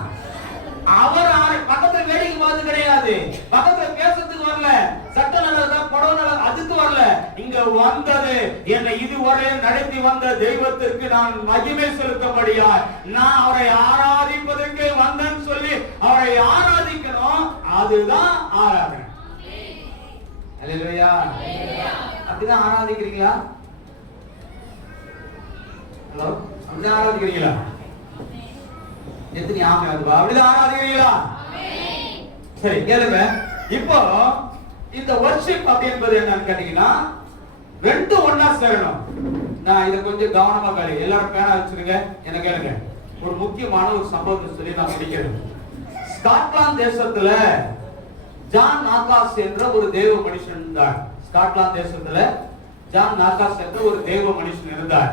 அவர் பக்கத்துல வேடிக்கை பார்த்து கிடையாது, பக்கத்துல பேசுறதுக்கு வரல, சட்ட நல்லதா படம் நல்ல அதுக்கு வரல. இங்க வந்தது என்னை இதுவரை நடத்தி வந்த தெய்வத்திற்கு நான் மகிமை செலுத்தபடியா, நான் அவரை ஆராதிப்பதற்கு வந்தேன்னு சொல்லி அவரை ஆராதிக்கணும். அதுதான் ஆராதனை. அல்லேலூயா. அப்படிதான் ஆராதிக்கிறீங்களா? ஹலோ, அப்படிதான் ஆராதிக்கிறீங்களா? எத்தனை ஆமை அதுவா? அப்படிதான் ஆராதிக்கிறீங்களா? சரி கேளுங்க. இப்போ இந்த வொர்ஷிப் அப்படி என்பது என்னன்னு கேட்டீங்கன்னா, 2 ஒண்ணா சேரணும். நான் இதை கொஞ்சம் கவனமா கேளுங்க, எல்லாரும் பேனா வச்சிருங்க, என்ன கேளுங்க. ஒரு முக்கியமான ஒரு சம்பவத்தை சொல்லி நான் முடிக்கிறேன். ஸ்காட்லாந்து தேசத்துல ஜான் நாகாஸ் என்ற ஒரு தேவ மனுஷன் இருந்தார். ஸ்காட்லாந்து தேசத்துல ஜான் நாகாஸ் என்ற ஒரு தேவ மனுஷன் இருந்தார்.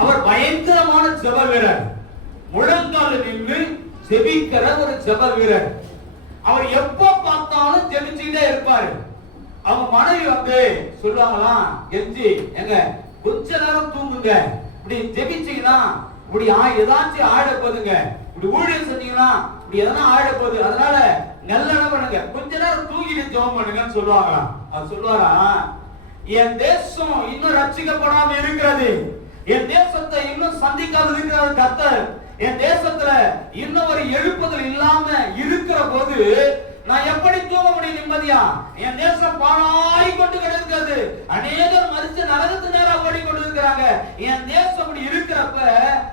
அவர் பயங்கரமான ஜெப வீரர், முழங்கால நின்று ஜெபிக்கிற ஒரு ஜெப வீரர். அவர் எப்ப பார்த்தாலும் ஜெபிச்சுட்டே இருப்பாரு. அவங்க மனைவி வந்து சொல்லுவாங்களாம், எஞ்சி எங்க கொஞ்ச நேரம் தூங்குங்க, இப்படி ஜெபிச்சீங்கன்னா இப்படி ஏதாச்சும் ஆயிட போகுதுங்க, இப்படி ஊழியம் செஞ்சீங்கன்னா இப்படி எதனா ஆயிட போகுது, அதனால நல்லெண்ண பண்ணுங்க, கொஞ்ச நேரம் தூங்கிட்டு ஜெபம் பண்ணுங்கன்னு சொல்லுவாங்களாம். அவர் சொல்லுவாரா, என் தேசம் இன்னும் ரட்சிக்கப்படாம இருக்கிறது, என் தேசத்தை இன்னும் சந்திக்காத இருக்கிற கர்த்தர், என் தேசத்துல இன்னும் ஒரு எழுப்புதல் இல்லாம இருக்கிற போது நான் எப்படி தூங்க முடியும் நிம்மதியா? என் தேசம் பாழாய் கொண்டு கிடக்கிறது, அநேகர் மரிச்சு நரகத்து நேரம் ஓடி கொண்டு இருக்கிறாங்க. என் தேசம் அப்படி இருக்கிறப்ப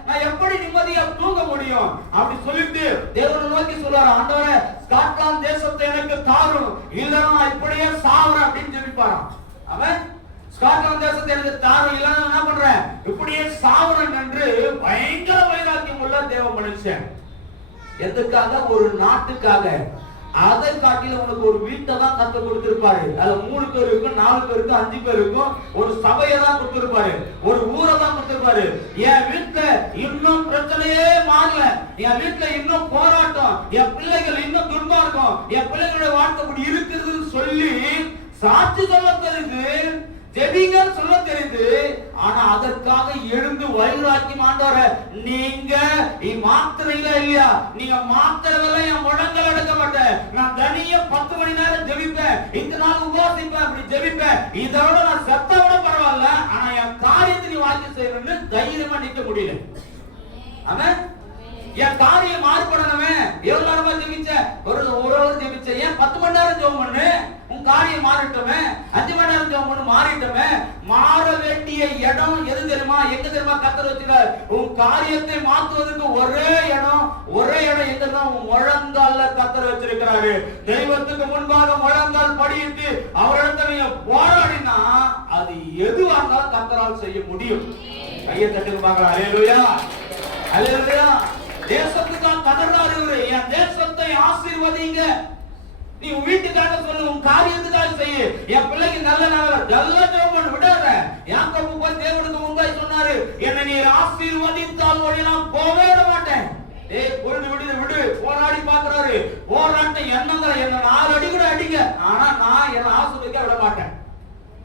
நான் எப்படி நிம்மதியா தூங்க முடியும்? அப்படி சொல்லிட்டு தேவனை நோக்கி சொல்றாரு, ஆண்டவரே ஸ்காட்லாந்து தேசத்தை எனக்கு தாரும், இல்லைன்னா இப்படியே சாவுறேன் அப்படின்னு ஜெபிப்பாராம். அவன் ஸ்காட்லாந்து தேசத்தை எனக்கு தாரும், இல்லைன்னா என்ன பண்றேன் இப்படியே சாவுறேன் என்று பயங்கர வைராக்கியம் உள்ள தேவ மனுஷன். எதுக்காக? ஒரு நாட்டுக்காக. அதை காட்டில உனக்கு ஒரு வீட்டை தான் கத்து கொடுத்திருப்பாரு. அதுல 3 பேர் இருக்கும், 4 பேர் இருக்கும், 5 பேர் இருக்கும், ஒரு சபையை தான் கொடுத்திருப்பாரு, ஒரு ஊரை தான் கொடுத்திருப்பாரு. என் வீட்டுல இன்னும் பிரச்சனையே மாறல, என் வீட்டுல இன்னும் போராட்டம், என் பிள்ளைகள் இன்னும் துன்மார்க்கம், என் பிள்ளைகளுடைய வாழ்க்கை இப்படி இருக்குதுன்னு சொல்லி சாட்சி சொல்லப்படுது. ஜெபிங்கன்னு சொல்ல தெரியுது, ஆனா அதற்காக எழுந்து வைராக்கி ஆண்டவரே நீங்க மாத்திரையில இல்லையா, நீங்க மாத்திரவில்லை, என் முழங்கால் அடக்க மாட்டேன், நான் தனியா 10 மணி நேரம் ஜெபிப்பேன், இந்த நாள் உபவாசிப்பேன், அப்படி ஜெபிப்பேன், இதோட நான் செத்த விட பரவாயில்ல, ஆனா என் காரியத்தை நீ வாக்கி செய்யணும்னு தைரியமா நிக்க முடியல. ஆமென். என் காரியம் மாறுபடணுமே. எவ்வளவு நேரமா ஜெபிச்ச? ஒரு ஜெபிச்ச. ஏன் 10 மணி நேரம் ஜெபம் பண்ணு, உன் காரியம் மாறட்டுமே. 5 மணி நேரம் ஜெபம் பண்ணு, மாறிட்டுமே. மாற வேண்டிய இடம் எது தெரியுமா? எங்க தெரியுமா கர்த்தர் வச்சிருக்கார்? உன் காரியத்தை மாற்றுவதற்கு ஒரே இடம் எங்கன்னா உன் முழங்கால்ல கர்த்தர் வச்சிருக்கிறாரு. தெய்வத்துக்கு முன்பாக முழங்கால் படியிட்டு அவரிடத்துல நீங்க போராடினா அது எதுவா இருந்தாலும் கர்த்தரால் செய்ய முடியும். கையை தட்டுக்கு பார்க்கலாம். அல்லேலூயா, அல்லேலூயா. தேசத்துக்காக கதறாரு இவரு, என் தேசத்தை ஆசீர்வதிங்க. நீ வீட்டுக்காக சொல்லு, உன் காரியத்துக்காக செய்ய, என் பிள்ளைக்கு நல்ல ஜெபம் பண்ண விடாத. யாக்கோபு போய் தேவனுக்கு முன்பாய் சொன்னாரு, என்னை நீ ஆசீர்வதித்தால் ஒளி நான் போவே விட மாட்டேன். விடு போராடி பாக்குறாரு. போராட்ட எண்ணங்களை என்ன 4 அடி கூட அடிங்க, ஆனா நான் என்ன ஆசீர்வதிக்க விட மாட்டேன்.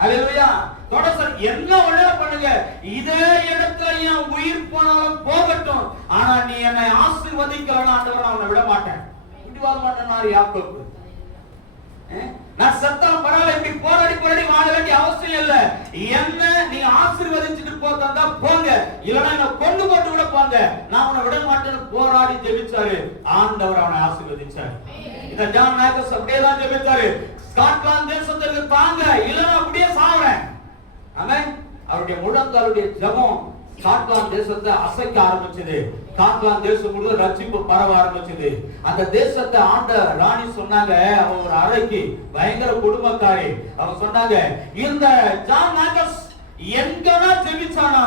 அல்லேலூயா. தொடர்ந்து என்ன ஒண்ணே பண்ணுங்க, இதே இடத்துல என் உயிர் போனாலும் போகட்டும், ஆனா நீ என்னை ஆசீர்வதிக்கலனா ஆண்டவர் நான் உன்னை விட மாட்டேன். விடுவாத மாட்டேனாரு யாக்கோபு. நான் சத்தம் பரவாயில்ல, இப்படி போராடி வாழ வேண்டிய அவசியம் இல்ல. என்ன நீங்க ஆசீர்வதிச்சுட்டு போறதா போங்க, இல்லனா என்ன கொண்டு போட்டு விட போங்க, நான் உன்னை விட மாட்டேன்னு போராடி ஜெபிச்சாரு. ஆண்டவர் அவனை ஆசீர்வதிச்சாரு. இந்த ஜான் மேக்கஸ் அப்படியே தான் ஜெபிச்சாரு. ஸ்காட்லாந்து தேசத்துக்கு தாங்க, இல்லனா அப்படியே சாவறேன். ஆமென். அவருடைய முழங்காலுடைய ஜெபம் ஸ்காட்லாந்து தேசத்தை அசைக்க ஆரம்பிச்சது. ஸ்காட்லாந்து தேசம் முழுவதும் ரட்சிப்பு பரவ ஆரம்பிச்சது. அந்த தேசத்தை ஆண்ட ராணி சொன்னாங்க, அவ ஒரு அறைக்கு பயங்கர குடும்பக்காரி. அவங்க சொன்னாங்க, இந்த ஜான் மேக்கஸ் எங்கனா ஜெபிச்சானா,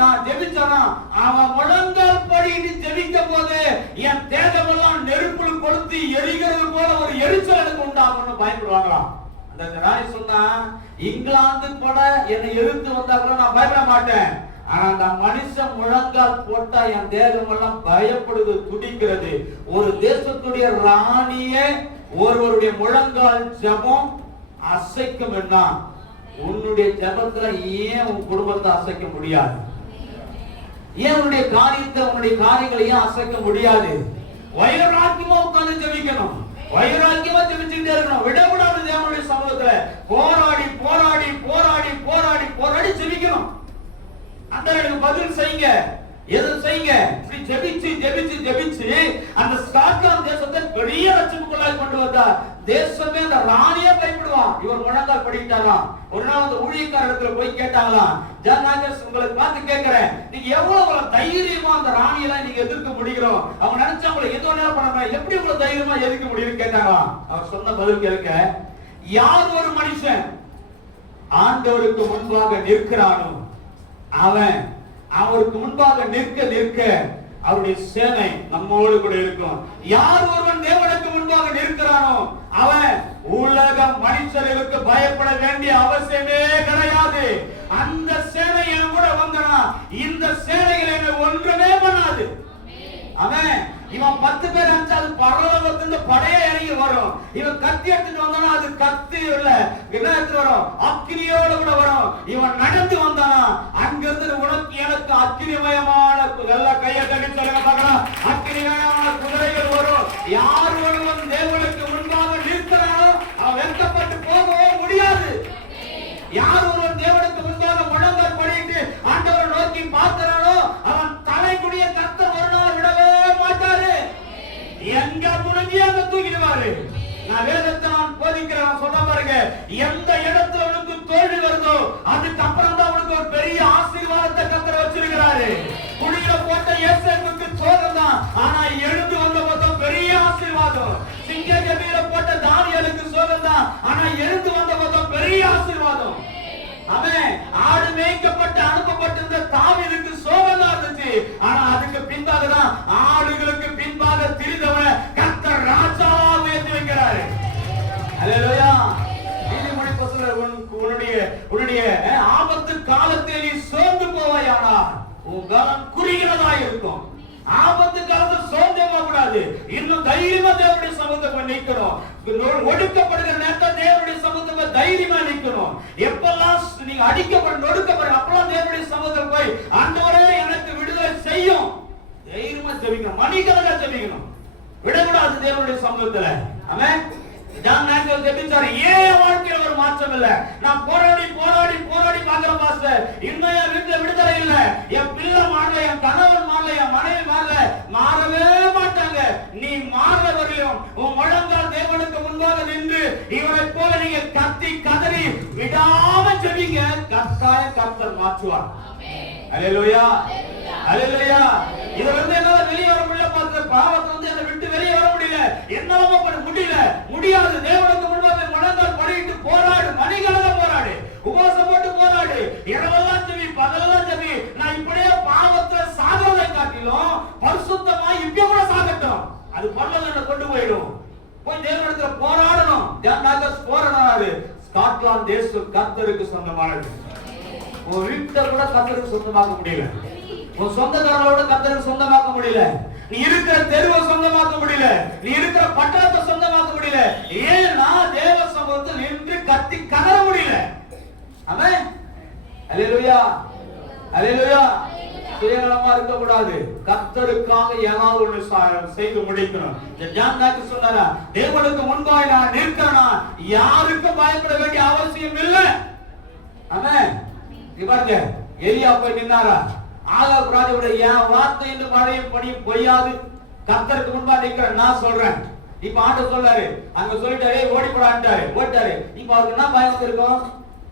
நான் ஜெபிச்சானா, அவன் முழங்கால் படிட்டு ஜெபிக்கும் போது என் தேகமெல்லாம் நெருப்புல கொளுத்தி எரிகிறது போல ஒரு எரிச்சல் எனக்கு உண்டாகும்னு பயப்படுவாங்களாம். அந்த ராணி சொன்னா, இங்கிலாந்து கூட என்னை எதிர்த்து வந்தா கூட நான் பயப்பட மாட்டேன், ஆனா அந்த மனுஷன் முழங்கால் போட்டா என் தேகம் எல்லாம் பயப்படுது, துடிக்கிறது. ஒரு தேசத்துடைய ராணியே ஒருவருடைய முழங்கால் ஜெபம் அசைக்கும். என்ன உன்னுடைய ஜெபத்துல ஏன் உன் குடும்பத்தை அசைக்க முடியாது? ஏன் உன்னுடைய காரியத்தை, உன்னுடைய காரியங்களை ஏன் அசைக்க முடியாது? வைராக்கியமா உட்கார்ந்து ஜெபிக்கணும், வைராக்கியமா ஜெபிச்சுட்டே இருக்கணும், விடக்கூடாது. தேவனுடைய சமூகத்துல போராடி போராடி போராடி போராடி போராடி ஜெபிக்கணும். அந்த பதில் செய்யுங்க, எது செய்யுங்க, இப்படி ஜெபிச்சு ஜெபிச்சு ஜெபிச்சு அந்த ஸ்காட்லாந்து தேசத்தை பெரிய ரட்சிப்புக்குள்ளாய் கொண்டு வந்தா. தேசமே அந்த ராணியே பயப்படுவான். இவர் முழங்கால் படிக்கிட்டாராம். ஒரு நாள் அந்த ஊழியக்கார இடத்துல போய் கேட்டாங்களாம், ஜான் மேக்கஸ் உங்களை பார்த்து கேட்கிறேன், நீங்க எவ்வளவு தைரியமா அந்த ராணியெல்லாம் நீங்க எதிர்க்க முடிகிறோம்? அவங்க நினைச்சா உங்களை எது வேணாலும் பண்ண, எப்படி உங்களை தைரியமா எதிர்க்க முடியும்னு கேட்டாங்களாம். அவர் சொன்ன பதில் கேட்க, யார் ஒரு மனுஷன் ஆண்டவருக்கு முன்பாக நிற்கிறானோ அவன் அவருக்கு முன்பாக நிற்க அவருடைய சேனை நம்மோடு கூட இருக்கும். யார் ஒருவன் தேவனுக்கு முன்பாக நிற்கிறானோ அவன் உலக மனுஷர்களுக்கு பயப்பட வேண்டிய அவசியமே கிடையாது. அந்த சேனை என் கூட வந்தனா இந்த சேனைகள் என்ன ஒன்றுமே பண்ணாது. அவன் இவன் 10 பேர் அனுப்பிச்சா அது பரலோகத்துல படைய இறங்கி வரும். இவன் கத்தி எடுத்துட்டு வந்தானா அது கத்தி இல்ல, என்ன எடுத்து வரும், அக்கினியோட கூட வரும். இவன் நடந்து வந்தானா அங்கிருந்து உனக்கு எனக்கு அக்கினிமயமான எல்லாம் கையை கட்டி சொல்லுங்க பார்க்கலாம், அக்கினிமயமான குதிரைகள் வரும். யார் ஒருவன் தேவனுக்கு முன்பாக நிற்கிறானோ அவன் வெட்கப்பட்டு போகவே முடியாது. யார் ஒருவன் தேவனுக்கு முன்பாக முழங்கால் படிட்டு ஆண்டவரை நோக்கி பார்க்கிறானோ அவன் தலைக்குடிய கர்த்தர் ஒரு நாள் விடவே மாட்டாரு. எங்க முடிஞ்சு அங்க தூக்கிடுவாரு. நான் வேதத்தை நான் போதிக்கிறேன், சொல்ல பாருங்க, எந்த இடத்துல உனக்கு தோல்வி வருதோ அதுக்கு அப்புறம் தான் உனக்கு ஒரு பெரிய ஆசீர்வாதத்தை கர்த்தர் வச்சிருக்கிறாரு. குடியில போட்ட யோசேப்புக்கு சோகம் தான், ஆனா எழுந்து வந்த போதும் பெரிய ஆசீர்வாதம். சிங்க கபில போட்ட தானியேலுக்கு சோகம் தான், ஆனா எழுந்து வந்த போதும் பெரிய ஆசீர்வாதம். அவன் ஆடு மேய்க்கப்பட்டு அனுப்பப்பட்டிருந்த தாவீதுக்கு சோகம் தான் இருந்துச்சு, ஆனா அதுக்கு பின்பாக தான் ஆடுகளுக்கு பின்பாக திரிந்தவனை கர்த்தர் ராஜாவாக உயர்த்தி வைக்கிறாரு. அல்லேலூயா. நீதிமொழி புத்தகத்துல உன்னுடைய ஆபத்து காலத்தில் நீ சோர்ந்து போவாயானால் உன் கலம் குறுகினதா இருக்கும். ஆபத்து காலத்தில் சோர்ந்து போக கூடாது, இன்னும் தைரியமா தேவனுடைய சமூகத்தை நிக்கணும். ஒடுக்கப்படுகிற நேரத்தில் தேவனுடைய சமூகத்தை தைரியமா நிக்கணும். எப்பெல்லாம் நீங்க அடிக்கப்படும் நொடுக்கப்படும் அப்பெல்லாம் தேவனுடைய சமூகத்தில் போய் ஆண்டவரே எனக்கு விடுதலை செய்யும் தைரியமா ஜெபிக்கணும், மணிக்கணக்கா ஜெபிக்கணும், விடக்கூடாது தேவனுடைய சமூகத்துல. ஆமென். ஜான் மேக்ஸ்வெல் ஜெபிச்சாரு, ஏன் வாழ்க்கையில ஒரு மாற்றம் இல்ல? நான் போராடி போராடி போராடி பார்க்கிறேன் பாஸ்டர், இன்னும் என் வீட்டுல விடுதலை இல்ல, என் பிள்ளை மாறல, என் கணவன் மாறல, என் மனைவி மாறல, மாறவே மாட்டாங்க. நீ மாற வரையும் உன் முழங்கால் தேவனுக்கு முன்பாக நின்று இவரை போல நீங்க கத்தி கதறி விடாம ஜெபிங்க, கட்டாயம் கர்த்தர் மாற்றுவார். அல்லேலூயா, அல்லேலூயா. இதுல இருந்து என்னால வெளியே வர முடியல பாஸ்டர், பாவத்தை வந்து என்னை விட்டு வெளியே வர முடியல, என்னால பண்ண முடியல, முடியாது. தேவனுக்கு முன்பாக முழங்கால் படிட்டு போராடு, மணிகணக்கா போராடு, உபவாசம் போட்டு போராடு, இரவெல்லாம் ஜெபி, பகலெல்லாம் ஜெபி. நான் இப்படியே பாவத்தை சாகிறதை காட்டிலும் பரிசுத்தமா இப்ப கூட சாகட்டும், அது பரலோகத்துல கொண்டு போயிடும். போய் தேவனிடத்துல போராடணும். John Maxwell போராடினாரு. ஸ்காட்லாந்து தேசம் கர்த்தருக்கு சொந்தமானது. உன் வீட்டை கூட கர்த்தருக்கு சொந்தமாக்க முடியல, உன் சொந்தக்காரங்களோட கர்த்தருக்கு சொந்தமாக்க முடியல, நீ இருக்கிற தெருவை சொந்தமாக்க முடியல, நீ இருக்கிற பட்டணத்தை சொந்தமாக்க முடியல. ஏன்னா தேவ சமூகத்தில் நின்று கத்தி கதற முடியல. ஆமென். அல்லேலூயா, அல்லேலூயா. சுயநலமா இருக்க கூடாது, கர்த்தருக்காக ஏதாவது ஒன்று செய்து முடிக்கணும். ஜான் மேக்ஸ்வெல் சொன்னாரா, தேவனுக்கு முன்பாக நான் நிற்கிறேனா யாருக்கும் பயப்பட வேண்டிய அவசியம் இல்லை. ஆமென். பாருங்க, எலியா போய் நின்னாரா, ஆகாப் ராஜாவோட என் வார்த்தை என்று மழையும் பனியும் பொய்யாது, கர்த்தருக்கு முன்பா நிக்கிறேன் நான் சொல்றேன். இப்ப ஆண்டவர் சொல்றாரு, அங்க சொல்லிட்டாரு ஓடி போடான்ட்டாரு, ஓட்டாரு. இப்ப அவருக்கு என்ன பயம் இருக்கும்?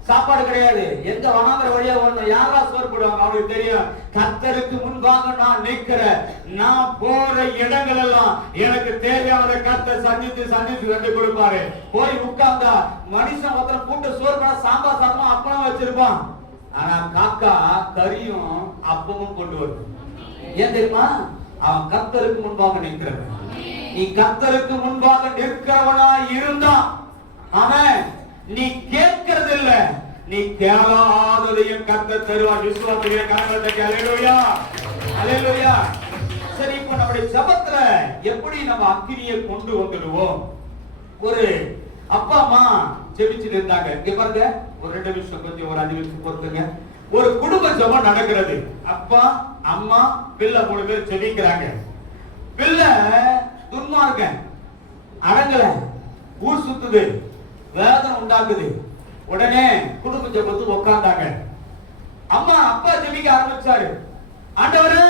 சாப்பாடு கிடையாது, எங்க வனாந்திர வழியா ஓடணும், யாரா சோறு போடுவாங்க? அவருக்கு தெரியும், கர்த்தருக்கு முன்பாக நான் நிக்கிறேன், நான் போற இடங்கள் எல்லாம் எனக்கு தேவையானதை கர்த்தர் சந்தித்து சந்தித்து கண்டு கொடுப்பாரு. போய் உட்கார்ந்தா மனுஷன் ஒருத்தர் கூட்ட சோறு பண்ண சாம்பார் சாதமா அப்பளம் வச்சிருப்பான், ஆனா காக்கா கறியும் அப்பமும் கொண்டு வரும். ஏன் தெரியுமா? அவன் கர்த்தருக்கு முன்பாக நிற்கிறவன். நீ கர்த்தருக்கு முன்பாக நிற்கிறவனா இருந்தா அவன் நீ கேட்கிறது இல்ல, நீ கேளாததையும் கர்த்தர் தருவார். விசுவாசத்திலே கரங்களை அல்லேலூயா, அல்லேலூயா. சரி, இப்ப நம்முடைய ஜெபத்துல எப்படி நம்ம அக்கினியை கொண்டு வந்துடுவோம்? ஒரு அப்பா அம்மா ஜெபிச்சுட்டு இருந்தாங்க. இங்க பாருங்க, ஒரு 2 நிமிஷம், கொஞ்சம் ஒரு 5 நிமிஷம் பொறுத்துங்க. ஒரு குடும்ப ஜெபம் நடக்கிறது. அப்பா அம்மா பிள்ளை 3 பேர் ஜெபிக்கிறாங்க. பிள்ளை துன்மார்க்கன், அடங்கல, ஊர் சுத்துது, வேதனை உண்டாக்குது. உடனே குடும்ப ஜெபத்துக்கு உட்கார்ந்தாங்க. அம்மா அப்பா ஜெபிக்க ஆரம்பிச்சாரு. ஆண்டவரே,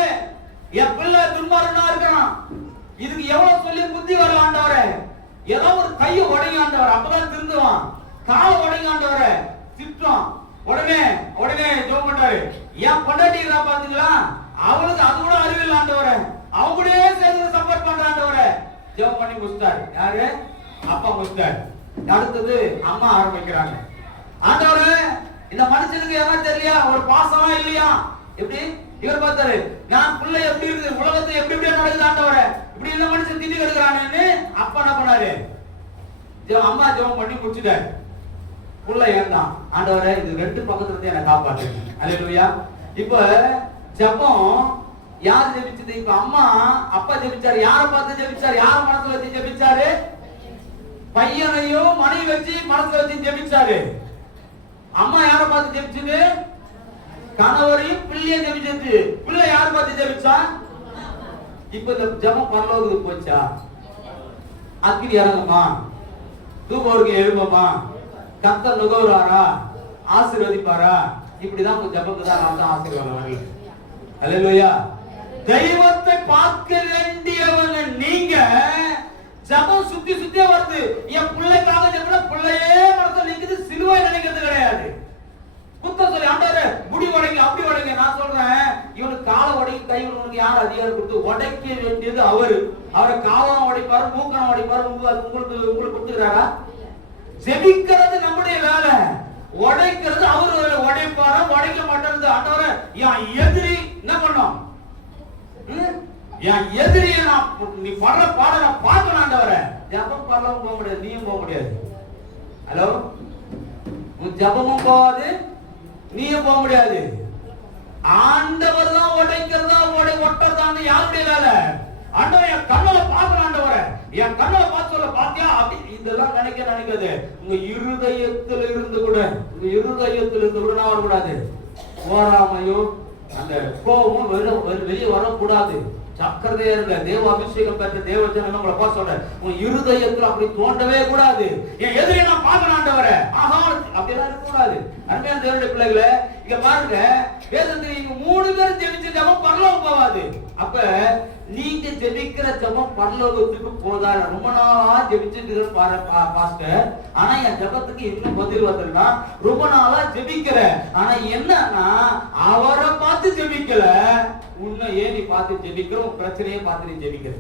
என் பிள்ளை துன்மார்க்கனா இருக்கான், இதுக்கு எவ்வளவு சொல்லி புத்தி வர ஆண்டவரே, ஏதோ ஒரு கையை உடைங்க ஆண்டவரே, அப்பதான் திருந்துவான், காலை உடைங்க ஆண்டவரே, திட்டம். உடனே ஜெபம் பண்றாரு. ஏன் பொண்டாட்டி பாத்தீங்களா, அவளுக்கு அது கூட அறிவியல் ஆண்டவரே, அவங்களே சேர்ந்து சப்போர்ட் பண்ற ஆண்டவரே. ஜெபம் பண்ணி முடிச்சிட்டாரு. யாரு? அப்பா முடிச்சிட்டாரு. அடுத்தது அம்மா ஆரம்பிக்கிறாங்க. ஆண்டவரே, இந்த மனுஷனுக்கு என்ன தெரியலையா, ஒரு பாசமா இல்லையா? எப்படி இவர் பார்த்தாரு, நான் பிள்ளை எப்படி இருக்குது, உலகத்தை எப்படி எப்படி நடக்குது ஆண்டவரே, இப்படி இந்த மனுஷன் திட்டி எடுக்கிறானேன்னு அப்பா என்ன பண்ணாரு? அம்மா ஜெபம் பண்ணி முடிச்சிட்டாரு. புள்ள ஏந்தான், ஆண்டவரே இது 2 பக்கத்துல இருந்து என்ன காப்பாத்து. அல்லேலூயா. இப்ப ஜெபம் யார் ஜெபிச்சது? இப்ப அம்மா அப்பா ஜெபிச்சாரு. யாரை பார்த்து ஜெபிச்சாரு? யார் மனசுல வச்சு ஜெபிச்சாரு? பையனையும் மனைவி வச்சு மனசுல வச்சு ஜெபிச்சாரு. அம்மா யாரை பார்த்து ஜெபிச்சது? கணவரையும் பிள்ளையும் ஜெபிச்சது. பிள்ளை யாரை பார்த்து ஜெபிச்சா? இப்ப இந்த ஜெபம் பரலோகத்துக்கு போச்சா? அக்கினி இறங்குமா, தூபோருக்கு எழும்பமா, கர்த்தர் நுகர்வாரா, ஆசீர்வதிப்பாரா? இப்படிதான் உங்க ஜெபத்துக்கு தான் ஆசீர்வாதம் வரல. அல்லேலூயா. தெய்வத்தை பார்க்க வேண்டியவங்க நீங்க. ஜெபம் சுத்தி சுத்தியே வருது. என் பிள்ளைக்காக ஜெபம்னா பிள்ளையே மனசுல நிக்குது, சிலுவை நினைக்கிறது கிடையாது. குத்த சொல்லி ஆண்டவரே முடி உடைங்க, அப்படி உடைங்க. நான் சொல்றேன், இவனுக்கு காலை உடைக்க கை உனக்கு யார் அதிகாரம் கொடுத்து? உடைக்க வேண்டியது அவரு. அவரை காலம் உடைப்பாரு, மூக்கணம் உடைப்பாரு, உங்களுக்கு கொடுத்துக்கிறாரா? ஜெபிக்கிறது நம்முடைய வேலை, உடைக்கிறது அவரு வேலை. உடைப்பாரா, உடைக்க மாட்டேன். ஆண்டவரே, என் எதிரி என்ன பண்ணோம்? என் எதிரியை நான் நீ படுற பாட நான் பார்க்கணும் ஆண்டவரே. ஜெபம் பண்ணவும் போக முடியாது, நீயும் போக முடியாது. ஹலோ, உன் ஜெபமும் போகாது, நீயும் போக முடியாது. ஆண்டவர் தான் உடைக்கிறதா ஒட்டறதான்னு யாருடைய வேலை? ஆண்டவரே என் கண்ணால பார்க்கணும், ஆண்டவரே என் கண்ணால பார்த்து சொல்ல பாத்தியா அப்படி இதெல்லாம் நினைக்காது. உங்க இருதயத்துல இருந்து கூட நான் வரக்கூடாது. ஓராமையோ அந்த கோபமும் வெளியே வரக்கூடாது. சக்கரதையா இருங்க. தேவ அபிஷேகம் பெற்ற தேவ ஜனங்க உங்களை பார்த்து சொல்றேன், உங்க இருதயத்துல அப்படி தோண்டவே கூடாது. என் எதிரியை நான் பார்க்கணும் ஆண்டவரே ஆஹா அப்படியெல்லாம் இருக்கக்கூடாது. அருமையான தேவனுடைய பிள்ளைகளை இங்க பாருங்க, வேதத்துல நீங்க 3 பேரும் ஜெபிச்ச ஜெபம் பரலோகம் போகாது. அப்ப நீங்க ஜெபிக்கிற ஜெபம் பரலோகத்துக்கு போதா? ரொம்ப நாளா ஜெபிச்சுட்டு பாஸ்டர், ஆனா என் ஜெபத்துக்கு இன்னும் பதில் வந்துருன்னா ரொம்ப நாளா ஜெபிக்கிற, ஆனா என்னன்னா அவரை பார்த்து ஜெபிக்கல, உன்னை ஏன் நீ பார்த்து ஜெபிக்கிற, உன் பிரச்சனையை பார்த்து நீ ஜெபிக்கிற.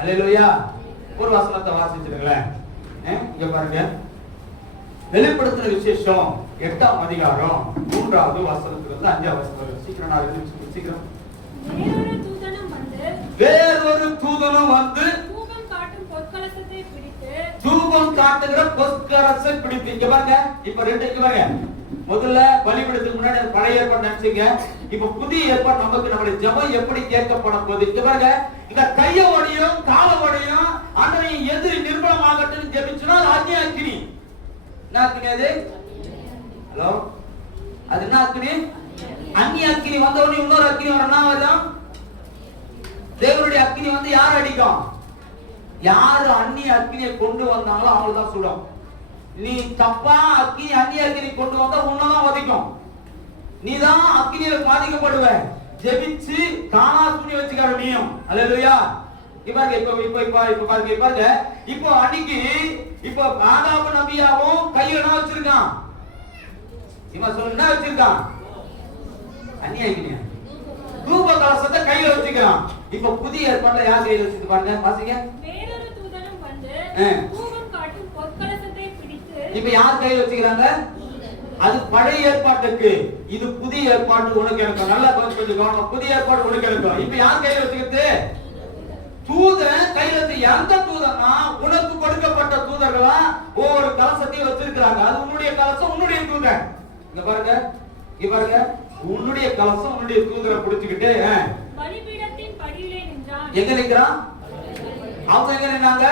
அல்லேலூயா. ஒரு வசனத்தை வாசிச்சிருங்களேன். இங்க பாருங்க, வெளிப்படுத்தின விசேஷம் 8ஆம் அதிகாரம் 3வது வசனத்துல இருந்து 5ஆம் வசனம். சீக்கிரம் சீக்கிரம். வேறொரு தூதனும் வந்து தூபம் காட்டும் பொற்கலசத்தை பிடித்து, தூபம் காட்டுகிற பொற்கலசத்தை பிடித்து. இங்க பாருங்க, இப்ப ரெண்டு இங்க பாருங்க. முதல்ல பலிபீடத்துக்கு முன்னாடி பழைய ஏற்பாடு நினைச்சீங்க. இப்ப புதிய ஏற்பாடு நமக்கு நம்முடைய ஜெபம் எப்படி கேட்கப்பட போகுது. இங்க பாருங்க, இந்த கையோடையும் காலோடையும் ஆண்டவரை எதிரி நிர்மலமாகட்டும் ஜெபிச்சுனா அது அக்னி. அக்னி என்ன அக்னி அது? ஹலோ, அது என்ன அக்னி? அக்னி. அக்னி வந்தவனே இன்னொரு அக்னி வரணும். வரும் தேவனுடைய அக்னி வந்து யார் அடிக்கும்? யாரு அந்நிய அக்னியை கொண்டு வந்தாங்களோ அவங்க தான் சுடும். நீ தப்பா அந்நிய அக்னி கொண்டு வந்தா உன்னதான் வதைக்கும். நீ தான் அக்னியில பாதிக்கப்படுவ. ஜெபிச்சு காணா துணி வச்சுக்கார நீயும். அல்லேலூயா. பாருங்க, இப்ப பாருங்க, இப்போ அன்னைக்கு இப்போ ஆதாம் நபியாவும் கையில என்ன வச்சிருக்கான்? இவன் சொல்ல என்ன வச்சிருக்கான்? அந்நிய அக்னி தூப கலசத்தை கையில வச்சுக்கிறான். இப்ப புதிய ஏற்பாட்டுல யார் கையில வச்சிருக்கு பாருங்க, வாசிங்க. வேறொரு தூதனும் வந்து தூபம் காட்டும் பொற்கலசத்தை பிடித்து. இப்ப யார் கையில வச்சுக்கிறாங்க? அது பழைய ஏற்பாட்டுக்கு. இது புதிய ஏற்பாட்டு உனக்கு எனக்கு. நல்லா கொஞ்சம் கவனம். புதிய ஏற்பாடு உனக்கு எனக்கு. இப்ப யார் கையில வச்சுக்கிறது? தூதன் கையில வச்சு. எந்த தூதனா? உனக்கு கொடுக்கப்பட்ட தூதர்களா ஒவ்வொரு கலசத்தையும் வச்சிருக்காங்க. அது உன்னுடைய கலசம், உன்னுடைய தூதன். இங்க பாருங்க, இங்க பாருங்க, உன்னுடைய கலசம் உன்னுடைய தூதரை பிடிச்சுக்கிட்டு பலிபீடத்தின் படியிலே நின்றான். எங்க நிக்கிறான்? அவங்க எங்க நின்னாங்க?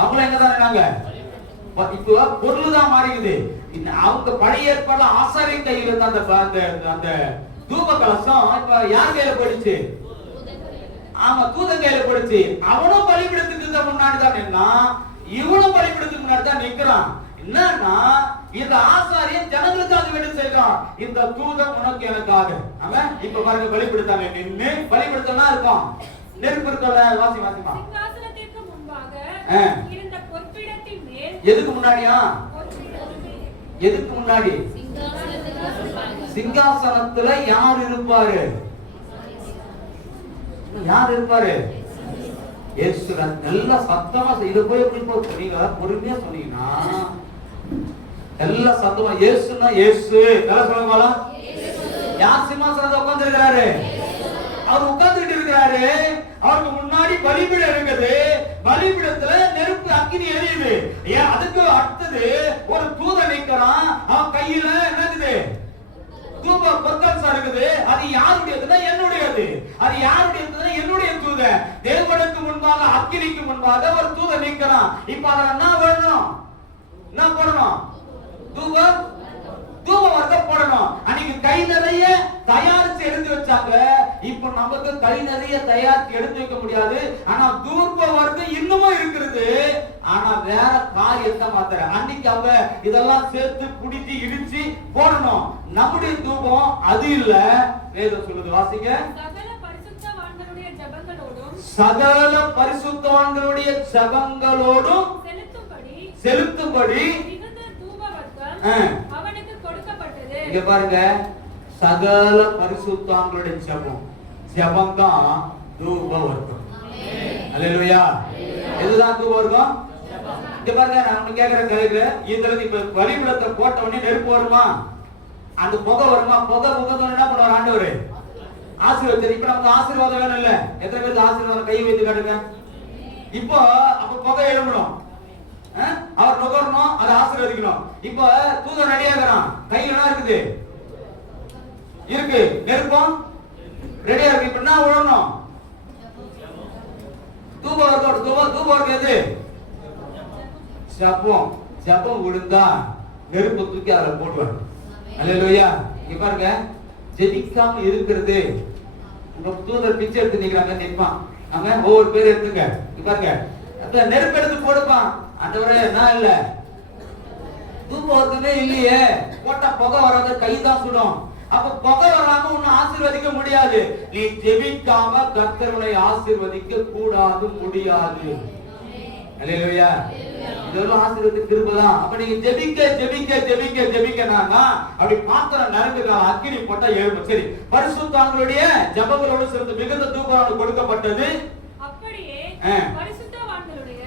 அவங்க எங்க தான் நின்னாங்க? இப்ப பொருள் தான் மாறிக்குது. அவங்க பழைய ஏற்பாடு ஆசாரியன் கையில் இருந்த அந்த தூப கலசம் இப்ப யார் கையில போயிடுச்சு? ஆமா, தூதன் கையில போயிடுச்சு. அவனும் பலிபீடத்துக்கு முன்னாடி தான் நின்னான், இவனும் பலிபீடத்துக்கு முன்னாடி தான் நிக்கிறான். என்னன்னா இந்த ஆசாரியன் ஜனங்களுக்காக வேண்டி செய்றான். இந்த தூதன் உனக்கு எனக்காக. அவன் இப்ப பாருங்க, பலிபீடத்தாங்க நின்னு பலிபீடத்தனா இருக்கான். நெருப்பு இருக்கல. வாசிமா சிங்காசனத்திற்கு முன்பாக இருந்த பொற்பீடத்தின் மேல். எதுக்கு முன்னாடியா? எதுக்கு முன்னாடி? சிங்காசனத்துல யார் இருப்பாரு? யார் இருப்பாரு? இயேசு. நல்ல சத்தமா இத போய் எப்படி நீங்க பொறுமையா சொன்னீங்கன்னா எல்லா சத்தமா இயேசுனா இயேசு நல்லா சொல்லுங்களா? யார் சிம்மாசனத்துல உட்கார்ந்து இருக்கிறாரு? அவர் உட்கார்ந்துட்டு இருக்கிறாரு. அவருக்கு முன்னாடி பலிபீடம் இருக்குது. பலிபீடத்துல நெருப்பு அக்கினி எரியுது. ஏன் அதுக்கு அடுத்தது ஒரு தூதன் நிற்கிறான். அவன் கையில என்னது? தூப பொற்கலசம் இருக்குது. அது யாருடையதுன்னா என்னுடையது. அது யாருடையதுன்னா என்னுடைய தூதன். தேவனுக்கு முன்பாக அக்கினிக்கு முன்பாக ஒரு தூதன் நிற்கிறான். இப்ப அதுல என்ன வேணும்? என்ன போடணும்? தூப வர்க்கம் போடணும். அன்னைக்கு கை நிறைய தயாரிச்சு எடுத்து வச்சாங்க. இப்ப நமக்கு கை நிறைய தயாரிச்சு எடுத்து வைக்க முடியாது. ஆனா தூப வர்க்கம் இன்னமும் இருக்குது. ஆனா வேற காரியத்தை மாத்திர. அன்னைக்கு அவங்க இதெல்லாம் சேர்த்து குடிச்சு இடிச்சு போடணும். நம்முடைய தூபம் அது இல்ல. வேதம் சொல்லுது, வாசிங்க. சகல பரிசுத்தவான்களுடைய ஜெபங்களோடும் செலுத்தும்படி அவனுக்கு கொடுக்கப்பட்டது. இங்க பாருங்க, சகல பரிசுத்தவான்களுடைய ஜெபம் தான் தூப வர்க்கம். அல்லேலூயா. எதுதான் தூப வர்க்கம்? இங்க பாருங்க, நான் கேக்குற கேள்வி, இதுல இப்ப பலிபீடத்தை போட்ட உடனே நெருப்பு வருமா? அந்த புகை வருமா? புகை முகத்தோட என்ன பண்ணுவார் ஆண்டவர்? ஆசீர்வாதம். இப்ப நமக்கு ஆசீர்வாதம் வேணும் இல்ல? எத்தனை பேருக்கு ஆசீர்வாதம்? கை வைத்து காட்டுங்க. இப்போ அப்ப புகை எழும்பணும், அவர் நுகரணும், அதை ஆசீர்வதிக்கணும். இப்ப தூதன் ரெடியாகிறான். கையில என்ன இருக்குது? இருக்கு நெருப்பம் ரெடியா இருக்கு. இப்ப என்ன விழணும்? தூபம் எது? ஜபம். ஜபம் விழுந்தா நெருப்பு தூக்கி அதுல போடுவாங்க. அல்லேலூயா. இங்க பாருங்க, ஜெபிக்காம இருக்கிறது. உங்க தூதர் பிச்சை எடுத்து நிக்கிறாங்க, நிற்பான். நம்ம ஒவ்வொரு பேர் எடுத்துங்க. இங்க பாருங்க, அந்த நெருப்பு எடுத்து போடுப்பான். ஆண்டவரே நான் இல்ல, தூபம் வருதுன்னே இல்லையே, போட்டா புகை வராத, கைதான் சுடும். அப்ப புகை வராம உன்னை ஆசீர்வதிக்க முடியாது. நீ ஜெபிக்காம கர்த்தரை ஆசீர்வதிக்க கூடாது, முடியாது. அல்லேலூயா. இதெல்லாம் ஆசீர்வாதத்துக்கு கிருபைதான். அப்ப நீங்க ஜெபிக்க ஜெபிக்க ஜெபிக்க ஜெபிக்கனானா அப்படி பாத்திரம் நிரம்புகிறான், அக்கினி போட்டா எழும்பும். சரி, பரிசுத்தவான்களுடைய ஜெபங்களோடு சேர்ந்து மிகுந்த தூபம் கொடுக்கப்பட்டது. அப்படியே பரிசுத்தவான்களுடைய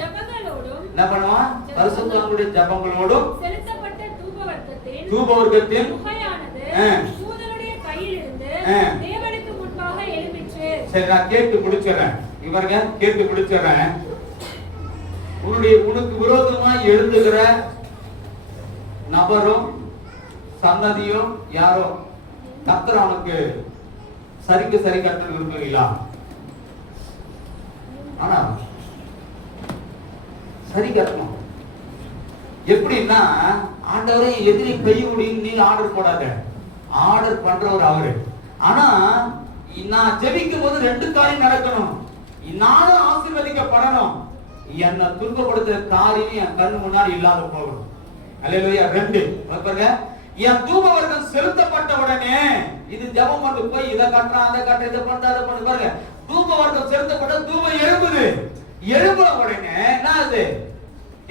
ஜெபங்களோடும் என்ன பண்ணுவான்? பரிசுத்தவான்களுடைய ஜெபங்களோடும் செலுத்தப்பட்ட தூபவர்க்கத்தின் புகையானது தூதனுடைய கையிலிருந்து தேவனுக்கு முன்பாக எழும்பிற்று. சரி, நான் கேட்டு முடிச்சிடுறேன். இவருங்க கேட்டு முடிச்சிடுறேன். உனக்கு விரோதமா எழுந்துகிற நபரும் சன்னதியும் யாரோ கர்த்தர் அவனுக்கு சரிக்கு சரி கட்ட விரும்புகிறீங்களா? ஆனா சரி கட்டணும். எப்படின்னா, ஆண்டவரே எதிரி கையுடின்னு நீ ஆர்டர் போடாத, ஆர்டர் பண்றவர் அவரு. ஆனா நான் ஜெபிக்கும் போது ரெண்டு காரியம் நடக்கணும். நானும் ஆசீர்வதிக்கப்படணும், என்ன துன்பப்படுத்துற காரியம் என் கண்ணு முன்னாடி இல்லாத போகணும். அல்லேலூயா. ரெண்டு பாருங்க, என் தூபவர்க்கம் செலுத்தப்பட்ட உடனே இது ஜெபம் பண்ணு போய் இதை கட்டுறான், அதை கட்டுற, இதை பண்ற, அதை பண்ணு. பாருங்க, தூபவர்க்கம் செலுத்தப்பட்ட தூபம் எழும்புது. எழும்புற உடனே என்ன ஆகுது?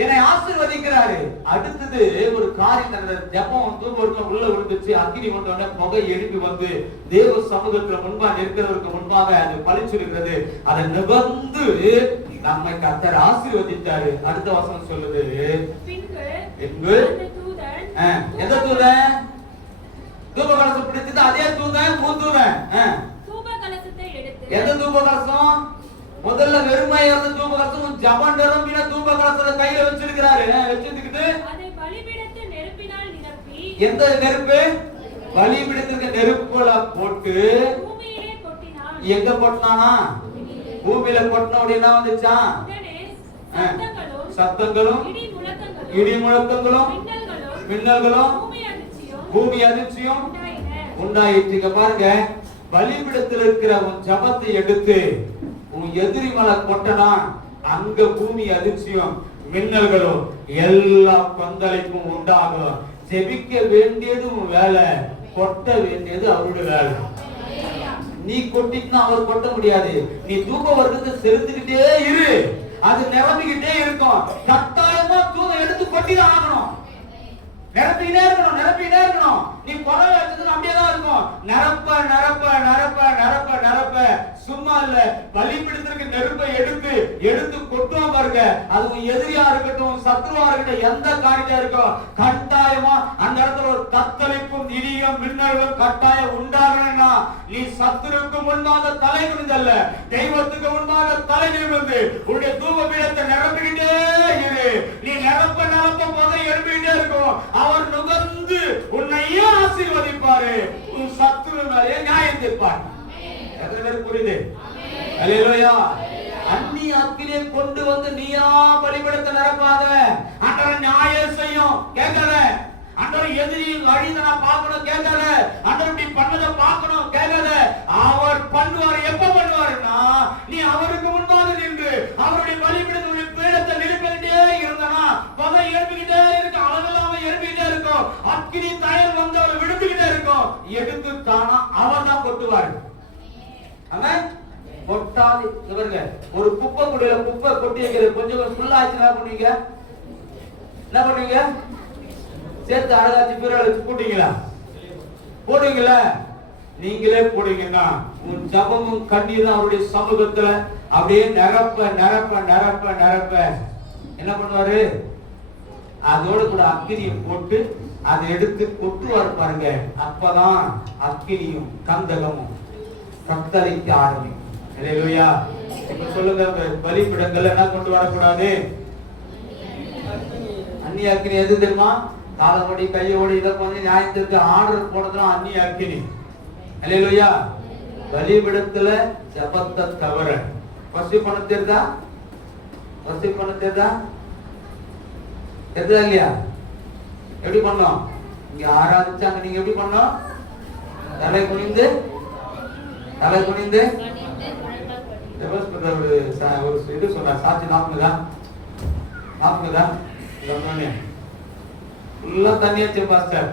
என்னை ஆசீர்வதிக்கிறாரு. அடுத்தது ஒரு காரியம் நடந்தது. ஜெபம் தூபவர்க்கம் உள்ள விழுந்துச்சு, அக்கினி வந்த உடனே புகை எழுப்பி வந்து தேவ சமூகத்துல முன்பாக நிற்கிறவருக்கு முன்பாக அது பழிச்சிருக்கிறது. அதை நிபந்து நம்மை கர்த்தர் ஆசீர்வதித்தாரு. அடுத்த வசனம் சொல்லுது, பின்பு எந்த தூதன் தூப கலசம் பிடிச்சது? அதே தூதன் தூதன் எந்த தூப கலசம்? முதல்ல வெறுமையா இருந்த தூப கலசம் ஜபம் நிரம்பின தூப கலசத்தை கையில வச்சிருக்கிறாரு. வச்சிருக்கிட்டு எந்த நெருப்பு? பலிபீடத்திற்கு நெருப்புல போட்டு எங்க கொட்டினானா? பூமியில கொட்டின உடனே வந்துச்சா சத்தங்களும் இடி முழக்கங்களும் மின்னல்களும் பூமி அதிர்ச்சியும் உண்டாயிற்று. பாருங்க, பலிபீடத்தில் இருக்கிற உன் ஜபத்தை எடுத்து உன் எதிரி மலை கொட்டனா, அங்க பூமி அதிர்ச்சியும் மின்னல்களும் எல்லா கொந்தளிப்பும் உண்டாகும். ஜெபிக்க வேண்டியது உன் வேலை, கொட்ட வேண்டியது அவருடைய வேலை. நீ கொட்டினா அவர் கொட்ட முடியாது. நீ தூப வர்க்கத்தை செலுத்திக்கிட்டே இரு, அது நிரம்பிக்கிட்டே இருக்கும். கட்டாயமா தூபம் எடுத்து கொட்டிதான் ஆகணும். நிரப்பிக்கிட்டே இருக்கணும், நிரப்பிக்கிட்டே இருக்கணும். நீ புடவை வச்சது அப்படியேதான் இருக்கும். நிரப்ப நிரப்ப நிரப்ப நிரப்ப நிரப்ப சும்மா இல்ல. பலிபீடத்திற்கு நெருப்பை எடுத்து எடுத்து கொட்டுவோம் பாருங்க. அது உன் எதிரியா இருக்கட்டும், சத்ருவா இருக்கட்டும், எந்த காரியமா இருக்கும், கட்டாயமா அந்த இடத்துல ஒரு தத்தளிப்பும் இடியும் மின்னலும் கட்டாயம் உண்டாகணும்னா நீ சத்துருக்கு முன்பாக தலை குனிந்தல்ல, தெய்வத்துக்கு முன்பாக தலை நிமிர்ந்து உன்னுடைய தூப பீடத்தை நிரப்பிக்கிட்டே இரு. நீ நிரப்ப நிரப்ப போதை எழுப்பிக்கிட்டே இருக்கும். அவர் நுகர்ந்து உன்னையும் ஆசீர்வதிப்பாரு, உன் சத்துரு மேலே நியாயம் தீர்ப்பார். புரியுது? அல்லேலூயா. அந்நிய அக்கினியை கொண்டு வந்து நீயா பலிபீடத்தை நிரப்பாத. ஆண்டவர் நியாயம் செய்யும் கேட்கற, ஆண்டவர் எதிரியின் வழியை நான் பார்க்கணும் கேட்கற, ஆண்டவர் இப்படி பண்ணதை பார்க்கணும் கேட்கற. அவர் பண்ணுவார். எப்ப பண்ணுவாருன்னா, நீ அவருக்கு முன்பாக நின்று அவருடைய பலிபீடத்துடைய பீடத்தை நிரப்பிக்கிட்டே இருந்தனா பகை எழுப்பிக்கிட்டே இருக்கும், அளவில்லாம எழுப்பிக்கிட்டே இருக்கும். அக்கினி தயல் வந்து அவர் விடுத்துக்கிட்டே இருக்கும். எடுத்து தானா அவர் தான் கொட்டுவார். அவன் கொட்டாது. இவருங்க ஒரு குப்பை குடியில குப்பை கொட்டி வைக்கிறது கொஞ்சம் ஃபுல்லா ஆச்சுன்னா பண்ணுவீங்க, என்ன பண்ணுவீங்க? சேர்த்து அழகாச்சு பீரோல வச்சு போட்டீங்களா? போடுவீங்களா? நீங்களே போடுவீங்கன்னா உன் ஜபமும் கண்ணீரும் அவருடைய சமூகத்துல அப்படியே நிரப்ப நிரப்ப நிரப்ப நிரப்ப என்ன பண்ணுவாரு? அதோட கூட அக்கினியை போட்டு அதை எடுத்து கொட்டுவார் பாருங்க. அப்பதான் அக்கினியும் கந்தகமும் கத்தளிக்க ஆரம்பிக்கும். அல்லேலூயா. இப்ப சொல்லுங்க, பலிபீடங்கள்ல என்ன கொண்டு வரக்கூடாது? அந்நிய அக்கினி எது தெரியுமா? காலோடி கையோடு இதை கொஞ்சம் நியாயத்திற்கு ஆர்டர் போடுறதும் அந்நிய அக்கினி. அல்லேலூயா. பலிபீடத்துல ஜபத்தை தவிர வசூல் பண்ண தெரியுதா? வசூல் பண்ண தெரியுதா? தெரியுதா இல்லையா? எப்படி பண்ணோம்? இங்க ஆராதிச்சாங்க, நீங்க எப்படி பண்ணோம்? தலை குனிந்து ஒரு இது சொன்னார், சாட்சி நாக்குதா ஃபுல்லா தண்ணியாச்சு பாஸ்டர்.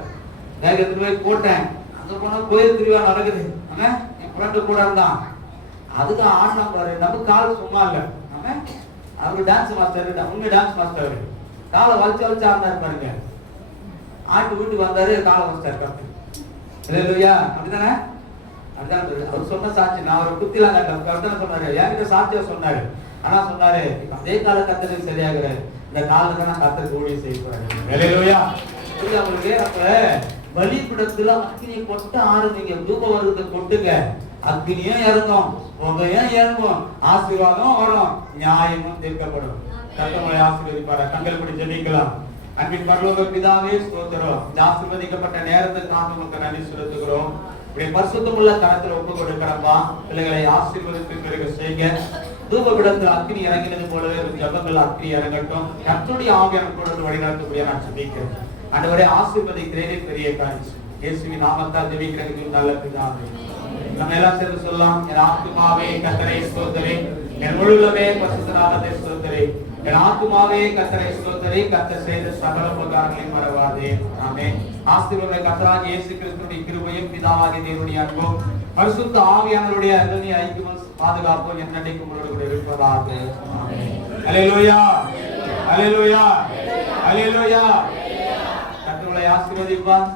வேகத்துல போய் போட்டேன், அங்க போனா கோயில் திருவிழா நடக்குது, என் ஃப்ரெண்டு கூட இருந்தான். அதுக்கு ஆடினா பாரு, நம்ம கால் சும்மா இல்ல. அவரு டான்ஸ் மாஸ்டர், உண்மை டான்ஸ் மாஸ்டர். காலை வலிச்சு ஆடினாரு பாருங்க. ஆட்டு வீட்டுக்கு வந்தாரு, காலை வச்சாரு கத்து. இல்லையா? அப்படிதானே? அதுதான் அவர் சொன்ன சாட்சி. நான் அவரை குத்திலாம் கரெக்டான சொன்னாரு, என்கிட்ட சாட்சியா சொன்னாரு. ஆனா சொன்னாரு, அதே கால கத்தருக்கு சரியாகிற இந்த காலில் தான் கத்தருக்கு ஊழியம் செய்ய போறாரு. இல்லையா? அவங்களுக்கு அப்ப பலிபீடத்துல அக்னியை கொட்ட ஆரம்பிங்க, தூப வர்க்கத்தை கொட்டுங்க. அக்னியும் இறங்கும், புகையும் இறங்கும், ஆசீர்வாதம் வரும், நியாயமும் தீர்க்கப்படும். கர்த்தரை ஆசீர்வதிப்பாரா? கண்கள் படி ஜெபிக்கலாம். அன்பின் பரலோக பிதாவே ஸ்தோத்திரம். இந்த ஆசீர்வதிக்கப்பட்ட நேரத்துக்கு நாம் உமக்கு நன்றி செலுத்துகிறோம். இப்படி பரிசுத்தமுள்ள கரத்தில் ஒப்பு கொடுக்கிறப்பா, பிள்ளைகளை ஆசீர்வதித்து பிறகு செய்ய. தூபபீடத்தில் அக்னி இறங்கினது போலவே ஜபங்கள் அக்னி இறங்கட்டும். கர்த்தருடைய ஆவியானவர் கூட வழிநடத்தக்கூடிய நான் ஜெபிக்கிறேன். ஆண்டவரே ஆசீர்வதிக்கிறேனே பெரிய காரியம். இயேசுவின் நாமத்தால் ஜெபிக்கிறேன் நல்ல பிதாவே. நம்ம எல்லாம் சேர்ந்து சொல்லலாம். என் ஆத்துமாவே கர்த்தரை ஸ்தோத்திரி, என் முழுவதுமே பரிசுத்த நாமத்தை ஸ்தோத்திரி. என் ஆத்துமாவே கர்த்தரை ஸ்தோத்திரி, கர்த்தர் செய்த சகல உபகாரங்களையும் மறவாதே. ஆமென். ஆசீர்வாத கர்த்தராகிய இயேசு கிறிஸ்துவின் கிருபையும் பிதாவாகிய தேவனுடைய அன்பும் பரிசுத்த ஆவியானவருடைய அன்பின் ஐக்கியமும் பாதுகாப்பும் என்னைக்கும் உங்களோடு கூட இருப்பதாக. ஆமென். அல்லேலூயா, அல்லேலூயா, அல்லேலூயா. கர்த்தர் உங்களை ஆசீர்வதிப்பார்.